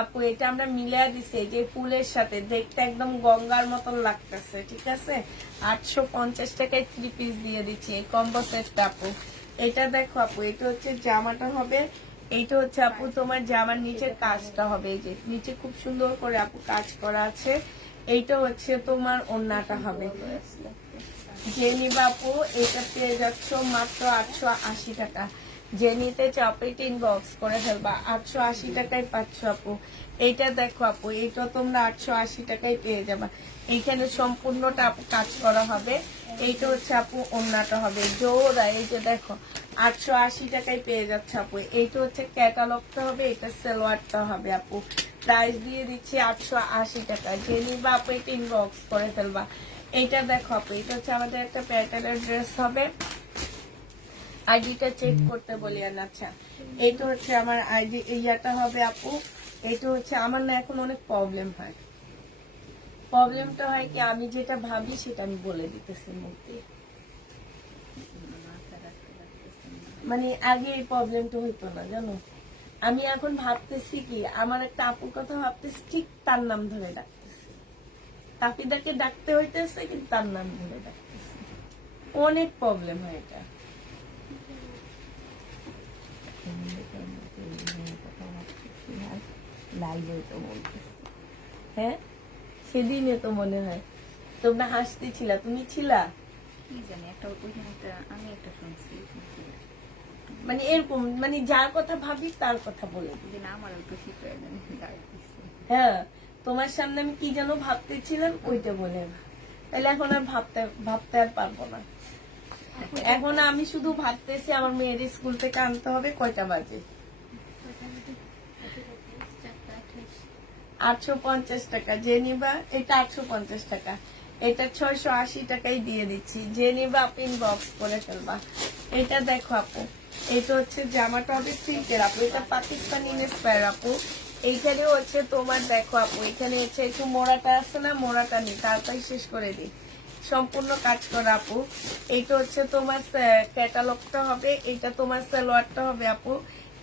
আপু এটা আমরা মিলিয়ে দিছি যে ফুলের সাথে, দেখতে একদম গঙ্গার মতন লাগতেছে, ঠিক আছে? 850 টাকায় 3 পিস দিয়ে দিচ্ছি এই কম্বো সেটটা আপু। এটা দেখো আপু, এটা হচ্ছে জামাটা হবে। এইটা হচ্ছে আপু তোমার জামার নিচের কাজটা হবে, এই যে নিচে খুব সুন্দর করে আপু কাজ করা আছে। এইটা হচ্ছে তোমার ওড়নাটা হবে। যে নিবা আপু এটা পেয়ে যাচ্ছ মাত্র 880 টাকা। যে নিতে চাপে 3 বক্স করে ফেলবা, 880 টাকায় পাচ্ছ আপু। এইটা দেখো আপু, এইটা তোমরা 880 টাকায় পেয়ে যাবা। এইখানে সম্পূর্ণটা আপু কাজ করা হবে। এইটা হচ্ছে আপু ওড়নাটা হবে জোড়া, এই যে দেখো 880 টাকায় পেয়ে যাচ্ছে আপু। এইটা হচ্ছে ক্যাটালগটা হবে, এটা সালোয়ারটা হবে আপু। প্রাইস দিয়ে দিচ্ছি 880 টাকা। যে নিবা আপু এটা ইনবক্স করে ফেলবা। এইটা দেখো আপু, এটা হচ্ছে আমাদের একটা প্যাটার্নের ড্রেস হবে। আইডিটা চেক করতে বলি। আচ্ছা, এইটা হচ্ছে আমার আইডি, ইয়াটা হবে আপু। এটা হচ্ছে আমার না এখন অনেক প্রবলেম হয়। প্রবলেমটা হয় কি, আমি যেটা ভাবি সেটা আমি বলে দিতেছি মুখ দিয়ে। মানে আগে এই প্রবলেমটা হইতো না জানো। আমি এখন ভাবতেছি কি, আমার একটা আপুর কথা ভাবতেছি, ঠিক তার নাম ধরে ডাকতেছি। তাপিদাকে ডাকতে হইতেছে কিন্তু তার নাম ধরে ডাকতেছি। অনেক প্রবলেম হয় এটা। হ্যাঁ, সেদিনে তো মনে হয় তোমরা হাসতেছিলা, তুমি ছিলা। কি জানি একটা ওইখানে একটা আমি একটা শুনছি মানে এরকম, মানে যার কথা ভাবি তার কথা বলে দিই। যে না আমার একটু ঠিক হয়ে জানি ডাকতেছি। হ্যাঁ, তোমার সামনে আমি কি যেন ভাবতেছিলাম ওইটা বলে না। তাহলে এখন আর ভাবতে আর পারবো না। এখন আমি শুধু ভাবতেছি আমার মেয়ের স্কুল থেকে আনতে হবে কয়টা বাজে। 850 টাকা। যে নিবা এটা 850 টাকা, এটা 680 টাকায় দিয়ে দিচ্ছি। যে নিবা আপনি বক্স করে ফেলবা। এটা দেখো আপু, এটা হচ্ছে জামাটা হবে সিল্কের আপু, এটা পাকিস্তানি ইন্সপায়ার আপু। এইখানে হচ্ছে তোমার দেখো আপু, এখানে হচ্ছে একটু মোড়াটা আছে না, মোড়াটা নেই, তারপরে শেষ করে দিই। সম্পূর্ণ কাজ করা আপু। এইটা হচ্ছে তোমার ক্যাটালগটা হবে, এইটা তোমার সালোয়ারটা হবে আপু।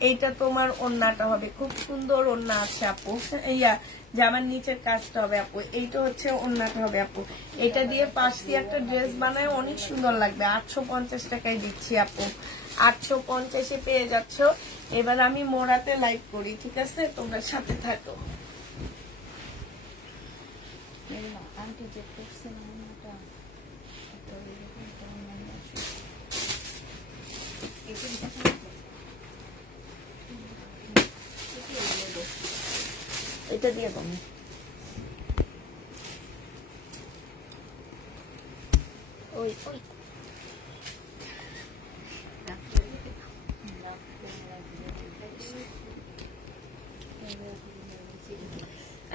এইটা তোমার ওড়নাটা হবে, খুব সুন্দর ওড়না আছে আপু। ইয়া জামার নিচের কাজটা হবে আপু। এইটা হচ্ছে ওড়নাটা হবে আপু। এটা দিয়ে পাশ দিয়ে একটা ড্রেস বানায় অনেক সুন্দর লাগবে। 850 টাকায় দিচ্ছি আপু। 850 পেয়ে যাচ্ছ। এবার আমি মোড়াতে লাইভ করি, ঠিক আছে, তোমরা সাথে থাকো। আন্টি যে করছে না ওটা একটা এরকম তোমার মনে আছে এটা দিয়ে দাও। ওই ওই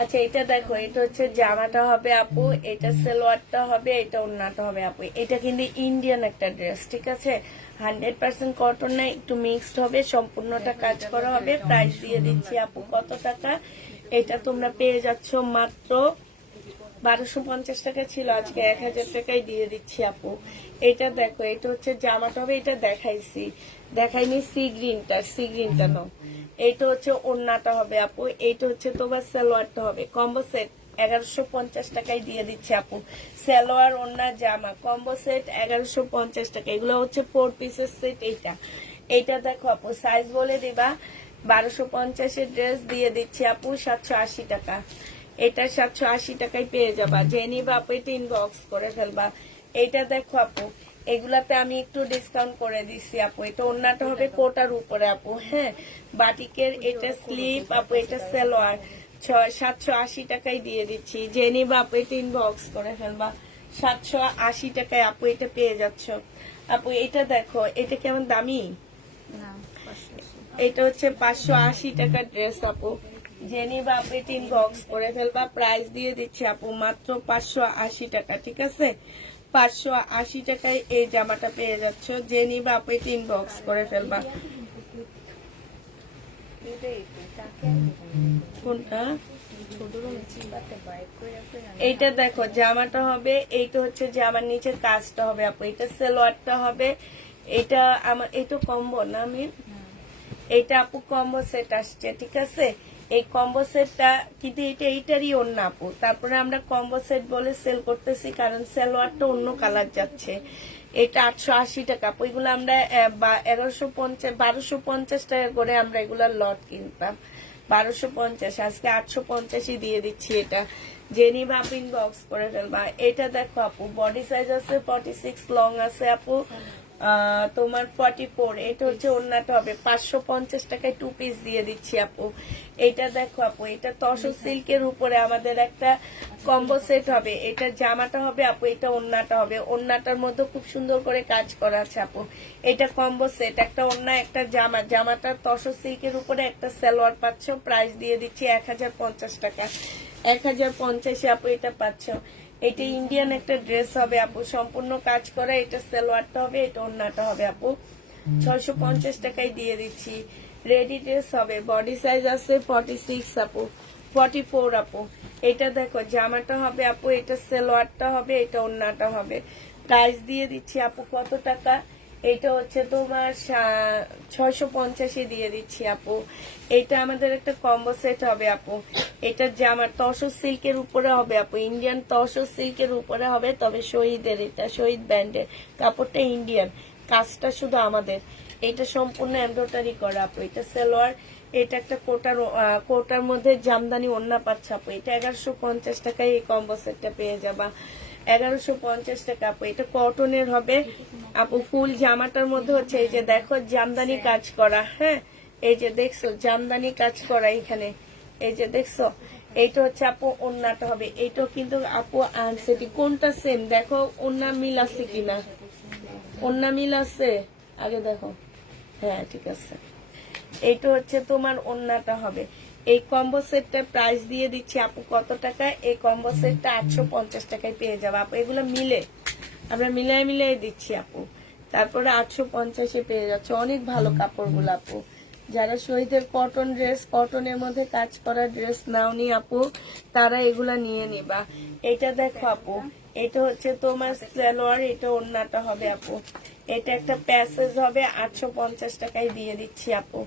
আচ্ছা এটা দেখো, এটা হচ্ছে জামাটা হবে আপু, এটা সালোয়ারটা হবে, এটা ওড়নাটা হবে আপু। এটা কিন্তু ইন্ডিয়ান একটা ড্রেস, ঠিক আছে, 100% কটন না, একটু মিক্সড হবে, সম্পূর্ণটা কাজ করা হবে। প্রাইস দিয়ে দিচ্ছি আপু কত টাকা, এটা তোমরা পেয়ে যাচ্ছ মাত্র 1250 টাকা ছিল, আজকে 1000 টাকায় দিয়ে দিচ্ছি আপু। এটা দেখো, এটা হচ্ছে জামাটা হবে, এটা দেখাইনি সি গ্রিনটা নাও। এইটা হচ্ছে ওড়নাটা হবে আপু, এইটা হচ্ছে তোমার সালোয়ারটা হবে। কম্বো সেট 1150 টাকায় দিয়ে দিচ্ছে আপু। সালোয়ার ওড়না জামা কম্বো সেট 1150 টাকা। এগুলো হচ্ছে 4 পিসের সেট। এইটা দেখো আপু, সাইজ বলে দিবা। 1250 ড্রেস দিয়ে দিচ্ছি আপু 780 টাকা। এটা 780 টাকায় পেয়ে যাবা, যে নিবা আপু এটা ইনবক্স করে ফেলবা। এইটা দেখো আপু, এগুলাতে আমি একটু ডিসকাউন্ট করে দিচ্ছি আপু। এটা ওড়নাটা হবে কোটার উপরে আপু, হ্যাঁ, বাটিকের। এটা স্লিপ আপু, এটা সালোয়ার 780 টাকায় দিয়ে দিচ্ছি, যে নিবা আপু এটা ইনবক্স করে ফেলবা। 780 টাকায় আপু এটা পেয়ে যাচ্ছ আপু। এটা দেখো, এটা কেমন দামি, না এটা হচ্ছে 580 টাকার ড্রেস আপু, যে নিবা আপু এটা ইনবক্স করে ফেলবা। প্রাইস দিয়ে দিচ্ছি আপু মাত্র 580 টাকা, ঠিক আছে, 580 টাকায় এই জামাটা পেয়ে যাচ্ছ, যে নিবা আপু এটা ইনবক্স করে ফেলবা। এটাই তো তাকে কোনটা? ছোট রুমে চিপাতে বাইক করে এইটা দেখো, জামাটা হবে, এইটা হচ্ছে জামার নিচের কাজটা হবে আপু, এটা সালোয়ারটা হবে। এটা আমার এটা কম্বো না, আমি এটা আপু কম্বো সেট আসছে, ঠিক আছে। এই কম্বো সেটটা কিন্তু এইটারই অন্য আপু। তারপরে আমরা কম্বো সেট বলে সেল করতেছি, কারণ সালোয়ারটা অন্য কালার যাচ্ছে। এটা 880 টাকা আপু। এগুলো আমরা 1250 টাকা করে আমরা এগুলার লট কিনতাম, 1250, আজকে 850 দিয়ে দিচ্ছি। এটা যে নিবা আপু ইনবক্স করে ফেলবা। এটা দেখো আপু, বডি সাইজ আছে 46, লং আছে আপু তোমার 44। এটা হচ্ছে ওড়নাটা হবে 550 টাকায় 2 পিস দিয়ে দিচ্ছি আপু। এটা দেখো আপু, এটা তসর সিল্কের উপরে আমাদের একটা কম্বো সেট হবে। এটা জামাটা হবে আপু, এটা ওড়নাটা হবে, ওড়নাটার মধ্যে খুব সুন্দর করে কাজ করা আছে আপু। এটা কম্বো সেট, একটা ওড়না একটা জামা, জামাটা তসর সিল্কের উপরে একটা সালোয়ার পাচ্ছ। প্রাইস দিয়ে দিচ্ছি 1050 টাকা, 1050 আপু এটা পাচ্ছ। এটা ইন্ডিয়ান একটা ড্রেস হবে আপু, সম্পূর্ণ কাজ করা। এটা সালোয়ারটা হবে, এটা ওড়নাটা হবে আপু, 650 টাকায় দিয়ে দিচ্ছি। রেডি ড্রেস হবে, বডি সাইজ আছে 46 আপু, 44 আপু। এটা দেখো, জামাটা হবে আপু, এটা সালোয়ারটা হবে, এটা ওড়নাটা হবে। প্রাইস দিয়ে দিচ্ছি আপু কত টাকা, এটা হচ্ছে তোমার 650 দিয়ে দিচ্ছি আপু। এটা আমাদের একটা কম্বো সেট হবে আপু। এটা জামার তসর সিল্কের উপরে হবে আপু, ইন্ডিয়ান তসর সিল্কের উপরে হবে, তবে শহীদের, এটা শহীদ ব্র্যান্ডের কাপড়টা, ইন্ডিয়ান কাজটা শুধু আমাদের। এটা সম্পূর্ণ এমব্রয়ডারি করা আপু। এটা সালোয়ার, এটা একটা কোটার মধ্যে জামদানি ওড়না পাচ্ছে আপু। এটা 1150 টাকায় এই কম্বো সেটটা পেয়ে যাবা, 1150 টাকা আপু। এটা কটনের হবে আপু। ফুল জামাটার মধ্যে হচ্ছে এই যে দেখো জামদানি কাজ করা, হ্যাঁ, এই যে দেখছো জামদানি কাজ করা এখানে, এই যে দেখছো। এইটা হচ্ছে আপু ওড়নাটা হবে। এইটাও কিন্তু আপু আনসেটি, কোনটা সেম দেখো, ওড়না মিল আছে কিনা, ওড়না মিল আছে আগে দেখো, হ্যাঁ ঠিক আছে। এইটা হচ্ছে তোমার ওড়নাটা হবে। এই কম্বো সেটটার প্রাইস দিয়ে দিচ্ছি আপু কত টাকা, এই কম্বো সেটটা 850 টাকায় পেয়ে যাবে আপু। এগুলো মিলে আমরা মিলাই দিচ্ছি আপু। তারপরে 850 পেয়ে যাচ্ছে, অনেক ভালো কাপড়গুলো আপু। যারা শহীদের কটন ড্রেস, কটনের মধ্যে কাজ করা ড্রেস নাওনি আপু, তারা এগুলা নিয়ে নিবা। এটা দেখো আপু, এটা হচ্ছে তোমার সালোয়ার, এটা ওড়নাটা হবে আপু। এটা একটা প্যাসেজ হবে, 850 টাকায় দিয়ে দিচ্ছি আপু,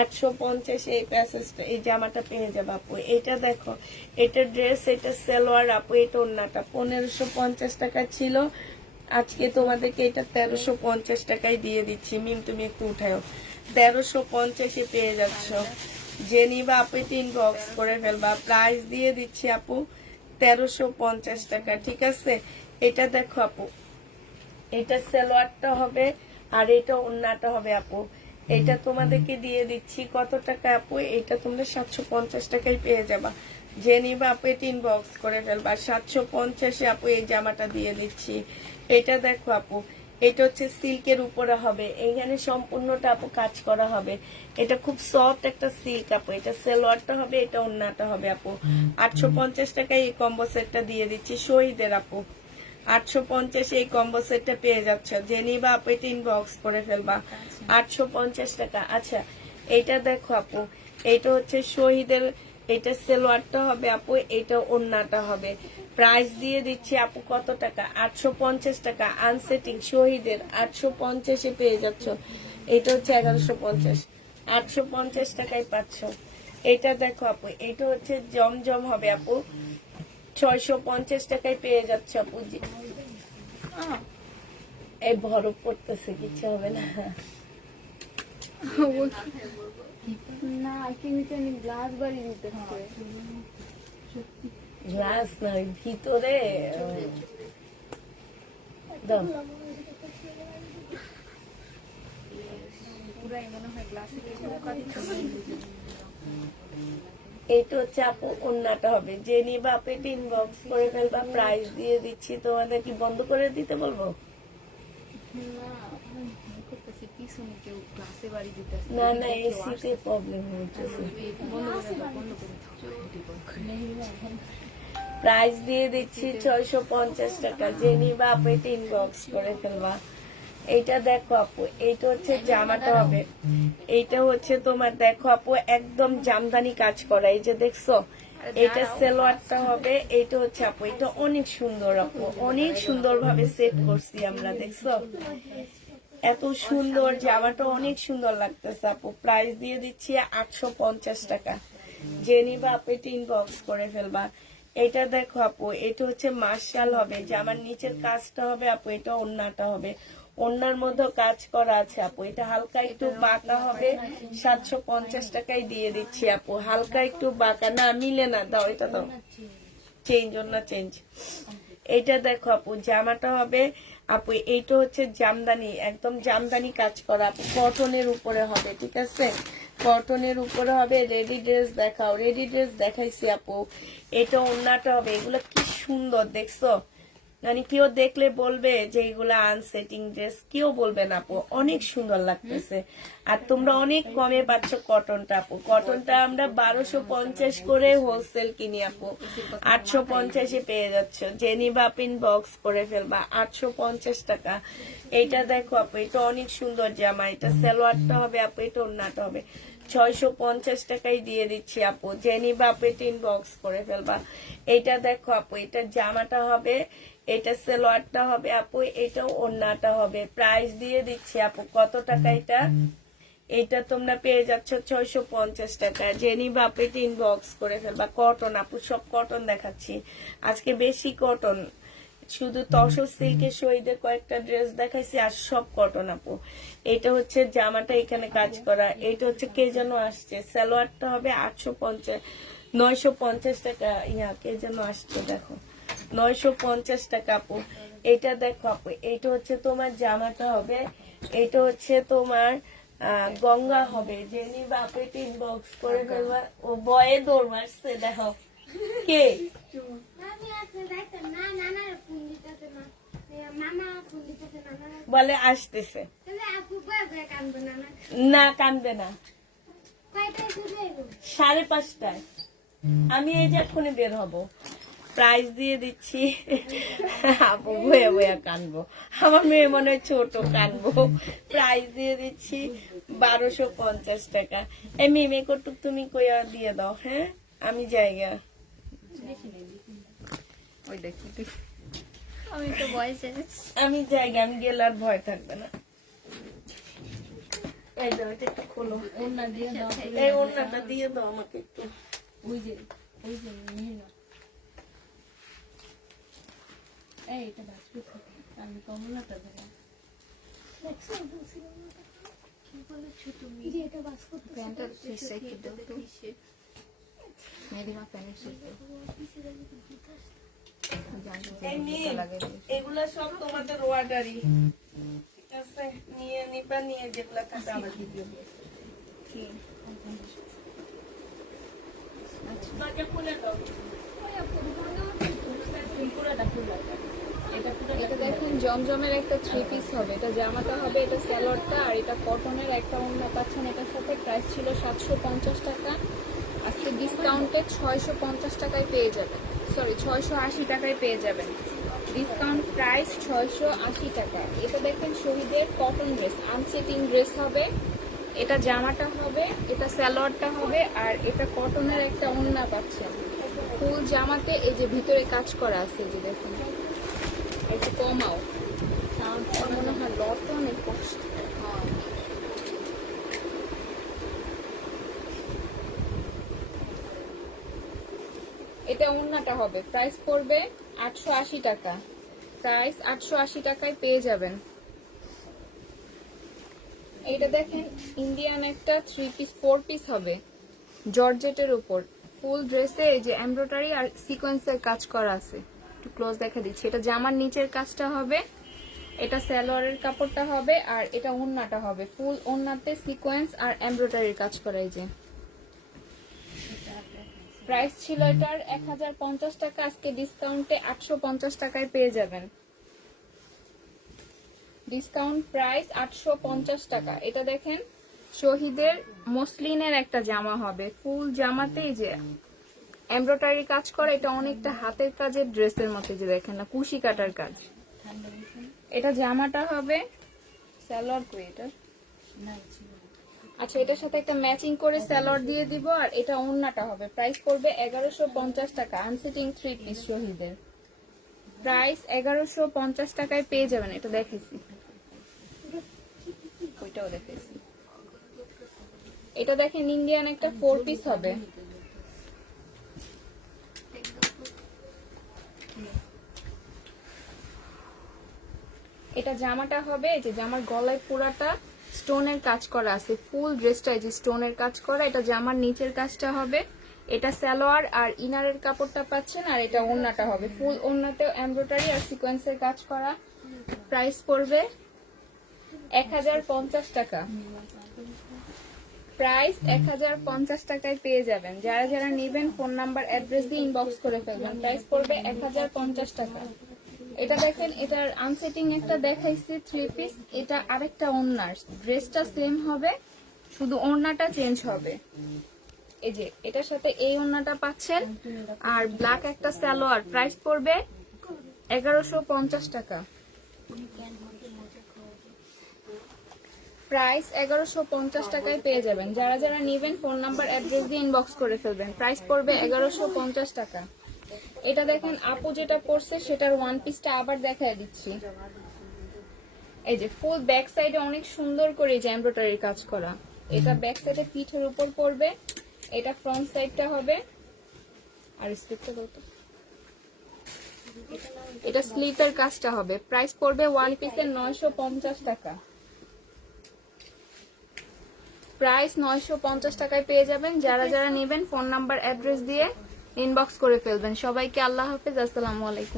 850 এই প্যাসেজটা, এই জামাটা পেয়ে যাবে আপু। এটা দেখো, এটা ড্রেস, এটা সালোয়ার আপু, এটা ওড়নাটা 1550 টাকা ছিল, আজকে তোমাদেরকে এটা 1350 টাকায় দিয়ে দিচ্ছি। মিম তুমি একটু উঠাও, 1350-এ পেয়ে যাচ্ছ। যে নিবা আপু ইনবক্স করে ফেলবা। প্রাইস দিয়ে দিচ্ছি আপু 1350 টাকা, ঠিক আছে? এটা দেখো আপু, এটা সালোয়ারটা হবে আর এটা ওন্নাটা হবে আপু। এটা তোমাদেরকে দিয়ে দিচ্ছি কত টাকা আপু? এটা তোমরা 750 টাকায় পেয়ে যাবা। যে নিবা আপু এটা ইনবক্স করে ফেলবা। 750-এ আপু এই জামাটা দিয়ে দিচ্ছি। এটা দেখো আপু, এটা হচ্ছে সিল্কের উপরে হবে, এইখানে সম্পূর্ণটা আপু কাজ করা হবে। এটা খুব সফট একটা সিল্ক আপু। এটা সালোয়ারটা হবে, এটা ওন্নাটা হবে আপু। 850 টাকায় এই কম্বো সেটটা দিয়ে দিচ্ছি শহীদের আপু। 850 এই কম্বো সেটটা পেয়ে যাচ্ছে। যে নিবা আপু এটা ইনবক্স করে ফেলবা। 850 টাকা। আচ্ছা, এইটা দেখো আপু, এইটা হচ্ছে শহীদের, এটা সালোয়ারটা হবে আপু, এটা ওন্নাটা হবে। প্রাইস দিয়ে দিচ্ছি আপু কত টাকা? 850 টাকা। আনসেটিং শহীদের 850-এ পেয়ে যাচ্ছ। এটা হচ্ছে 1150, 850 টাকায় পাচ্ছ। এটা দেখো আপু, এটা হচ্ছে জমজম হবে আপু, 650 টাকায় পেয়ে যাচ্ছে আপু। জি, এই বরফ পড়তেছে, কিছু হবে না। না কিন্তু আমি গ্লাস বাড়ি দিতেছে। গ্লাস নয়, ভিতরে দাও। পুরাই মনে হয় গ্লাসে এইটা হচ্ছে আপু ওন্নাটা হবে। যে নিবা আপু এটা ইনবক্স করে ফেলবা। প্রাইস দিয়ে দিচ্ছি। তোমাদের কি বন্ধ করে দিতে বলবো? পিছনে কেউ গ্লাসে বাড়ি দিতেছে। না না, এসিতে প্রবলেম হচ্ছে। বন্ধ করে দাও, বন্ধ করে দাও। প্রাইস দিয়ে দিচ্ছি 650 টাকা। যে নিবা আপু এটা ইনবক্স করে ফেলবা। এইটা দেখো আপু, এইটা হচ্ছে জামাটা হবে, এইটা হচ্ছে তোমার দেখো আপু একদম জামদানি কাজ করা। এই যে দেখছো, এটা সালোয়ারটা হবে, এইটা হচ্ছে আপু, এটা অনেক সুন্দর আপু, অনেক সুন্দর ভাবে সেট করছি আমরা। দেখছো এত সুন্দর জামাটা, অনেক সুন্দর লাগতেছে আপু। প্রাইস দিয়ে দিচ্ছি 850 টাকা। যে নিবা আপু এটা ইনবক্স করে ফেলবা। এটা দেখো আপু, এটা হচ্ছে মার্শাল হবে, জামার নিচের কাজটা হবে আপু, এটা ওন্নাটা হবে, ওন্নার মধ্যে কাজ করা আছে আপু। এটা হালকা একটু বাঁকা হবে, 750 টাকায় দিয়ে দিচ্ছি আপু। হালকা একটু বাঁকা, না মিলে না, দাও এটা দাও, চেঞ্জ ওন্না চেঞ্জ। এইটা দেখো আপু, জামাটা হবে আপু, এইটা হচ্ছে জামদানি, একদম জামদানি কাজ করা আপু, কটনের উপরে হবে, ঠিক আছে? কটনের উপরে হবে। রেডি ড্রেস দেখাও, রেডি ড্রেস দেখাইছি আপু। এটা ওন্নাটা হবে। এগুলো কি সুন্দর দেখছো, মানে কেউ দেখলে বলবে যে এগুলা আনসেটিং ড্রেস, কেউ বলবে না আপু, অনেক সুন্দর লাগতেছে। আর তোমরা অনেক কমে পাচ্ছ কটনটা আপু। কটনটা আমরা 1250 করে হোলসেল কিনি আপু, 850-এ পেয়ে যাচ্ছ। যে নিবা পিন বক্স করে ফেলবা। 850 টাকা। এইটা দেখো আপু, এটা অনেক সুন্দর জামা। এটা সালোয়ারটা হবে আপু, এটা ওন্নাটা হবে। 650 টাকায় দিয়ে দিচ্ছি আপু। যে নিবা আপু এটা ইনবক্স করে ফেলবা। এইটা দেখো আপু, এটা জামাটা হবে, এটা সালোয়ারটা হবে আপু, এটাও ওন্নাটা হবে। প্রাইস দিয়ে দিচ্ছি আপু কত টাকা এটা? এটা তোমরা পেয়ে যাচ্ছ 650 টাকা। যে নিবা আপু এটা ইনবক্স করে ফেলবা। কটন আপু, সব কটন দেখাচ্ছি আজকে, বেশি কটন, শুধু তসর সিল্কের শহীদের কয়েকটা ড্রেস দেখাইছি, আর সব কটন আপু। এটা হচ্ছে জামাটা, এখানে কাজ করা। এটা হচ্ছে কে যেন আসছে, সালোয়ারটা হবে 950 টাকা। ইয়া কে যেন আসছে, দেখো 950 টাকা আপু। এটা দেখো আপু, এইটা হচ্ছে তোমার জামাটা হবে, এটা হচ্ছে তোমার গঙ্গা হবে। যে নিবা আপু এটা ইনবক্স করে ফেলবা। ও বয়ে দৌড় মারছে, দেখো কে বলে আসতেছে। না কানবে না, 5:30টায় আমি এই যে এক্ষুনি বের হব। প্রাইস দিয়ে দিচ্ছি আপু, বয়া বয়া কানবো, আমার মেয়ে মনে হয় ছোট, কানবো। প্রাইস দিয়ে দিচ্ছি 1250 টাকা। এই মেয়ে কটুক তুমি কইয়া দিয়ে দাও, হ্যাঁ আমি জায়গা, ওই দেখি আমি তো বয়সে আমি জায়গা, আমি গেলে আর ভয় থাকবে না। এই দাও, এটা একটু খোলো, ওন্না দিয়ে দাও। এই ওন্নাটা দিয়ে দাও আমাকে একটু। ওই যে নিয়ে নাও। এই এটা বাঁচবে। আমি কমলাটা দেবো প্যান্টটা পিসে একটু দাও তো মেহেদিমা প্যান্ট শিখবে এই নিয়ে, এগুলা সব তোমাদের অর্ডারই, ঠিক আছে? নিয়ে নিবা, নিয়ে যেগুলা থাকে আবার ভিডিও কি তোমাকে খুলে দাও। পুরোটা পুরো এটা পুরো এটা দেখেন জমজমের একটা 3 পিস হবে, এটা জামাটা হবে, এটা স্যালোয়ারটা, আর এটা কটনের একটা ওড়না পাচ্ছেন এটার সাথে। প্রাইস ছিল 750 টাকা, আজকে ডিসকাউন্টে 650 টাকায় পেয়ে যাবেন, সরি 680 টাকায় পেয়ে যাবেন। ডিসকাউন্ট প্রাইস 680 টাকা। এটা দেখেন শহীদের কটন ড্রেস, আনসেটিং ড্রেস হবে, এটা জামাটা হবে, এটা স্যালোয়ারটা হবে, আর এটা কটনের একটা ওড়না পাচ্ছেন ফুল জামাতে। এই যে ভিতরে কাজ করা আছে, এই যে দেখুন, একটু কমাও সাউন্ড, মনে হয় লটটা অনেক কষ্ট। এটা ওড়নাটা হবে, প্রাইস পড়বে 880 টাকা, প্রাইস 880 টাকায় পেয়ে যাবেন। এইটা দেখেন ইন্ডিয়ান একটা 3 পিস 4 পিস হবে জর্জেটের উপর, ফুল ড্রেসে এই যে এমব্রয়ডারি আর সিকোয়েন্সের কাজ করা আছে, একটু ক্লোজ দেখা দিচ্ছি। এটা জামার নিচের কাজটা হবে, এটা সালোয়ারের কাপড়টা হবে, আর এটা ওড়নাটা হবে, ফুল ওড়নাতে সিকোয়েন্স আর এমব্রয়ডারির কাজ করা। এই যে প্রাইস ছিল এটার 1050 টাকা, আজকে ডিসকাউন্টে 850 টাকায় পেয়ে যাবেন। ডিসকাউন্ট প্রাইস 850 টাকা। এটা দেখেন শহীদের মসলিনের একটা জামা হবে, ফুল জামাতেই যে এমব্রয়ডারি কাজ করে, এটা অনেকটা হাতের কাজের ড্রেসের মতো, যে দেখেন না কুশি কাটার কাজ। এটা জামাটা হবে, সালোয়ার কই এটা, আচ্ছা এটার সাথে একটা ম্যাচিং করে সালোয়ার দিয়ে দিব, আর এটা ওড়নাটা হবে। প্রাইস পড়বে 1150 টাকা, আনসেটিং 3 পিস শহীদের, প্রাইস 1150 টাকায় পেয়ে যাবেন। এটা দেখেছি, ওইটাও দেখেছি। এটা দেখেন ইন্ডিয়ান একটা 4 পিস হবে, এটা জামাটা হবে, এই যে জামার গলায় পুরাটা স্টোনের কাজ করা আছে, ফুল ড্রেসটা এই যে স্টোনের কাজ করা, এটা জামার নিচের কাজটা হবে, এটা সালোয়ার আর ইনারের কাপড়টা পাচ্ছেন, আর এটা ওড়নাটা হবে, ফুল ওড়নাতেও এমব্রয়ডারি আর সিকোয়েন্সের কাজ করা। প্রাইস পড়বে 1050 টাকা, প্রাইস 1050 টাকায় পেয়ে যাবেন। যারা যারা নেবেন ফোন নাম্বার অ্যাড্রেস দিয়ে ইনবক্স করে ফেলবেন। প্রাইস পড়বে 1050 টাকা। এটা দেখেন, এটার আনসেটিং একটা দেখাইছে 3 পিস, এটা আরেকটা ওড়নার, ড্রেসটা সেম হবে, শুধু ওড়নাটা চেঞ্জ হবে। এই যে এটার সাথে এই ওড়নাটা পাচ্ছেন, আর ব্ল্যাক একটা সালোয়ার। প্রাইস পড়বে 1150 টাকা, প্রাইস 1150 টাকায় পেয়ে যাবেন। যারা যারা নেবেন ফোন নাম্বার অ্যাড্রেস দিয়ে ইনবক্স করে ফেলবেন। প্রাইস পড়বে 1150 টাকা। এটা দেখেন আপু যেটা পড়ছে সেটার ওয়ান পিসটা আবার দেখায় দিচ্ছি। এই যে ফুল ব্যাক সাইডে অনেক সুন্দর করে এই যে এমব্রয়ডারির কাজ করা, এটা ব্যাক সাইডে পিঠের উপর পড়বে, এটা ফ্রন্ট সাইডটা হবে, আর স্লিপটা বলতো এটা স্লিপের কাজটা হবে। প্রাইস পড়বে ওয়ান পিসের 950 টাকা, প্রাইস 950 টাকায় পেয়ে যাবেন। যারা যারা নেবেন ফোন নাম্বার অ্যাড্রেস দিয়ে ইনবক্স করে ফেলবেন। সবাইকে আল্লাহ হাফেজ, আসসালামু আলাইকুম।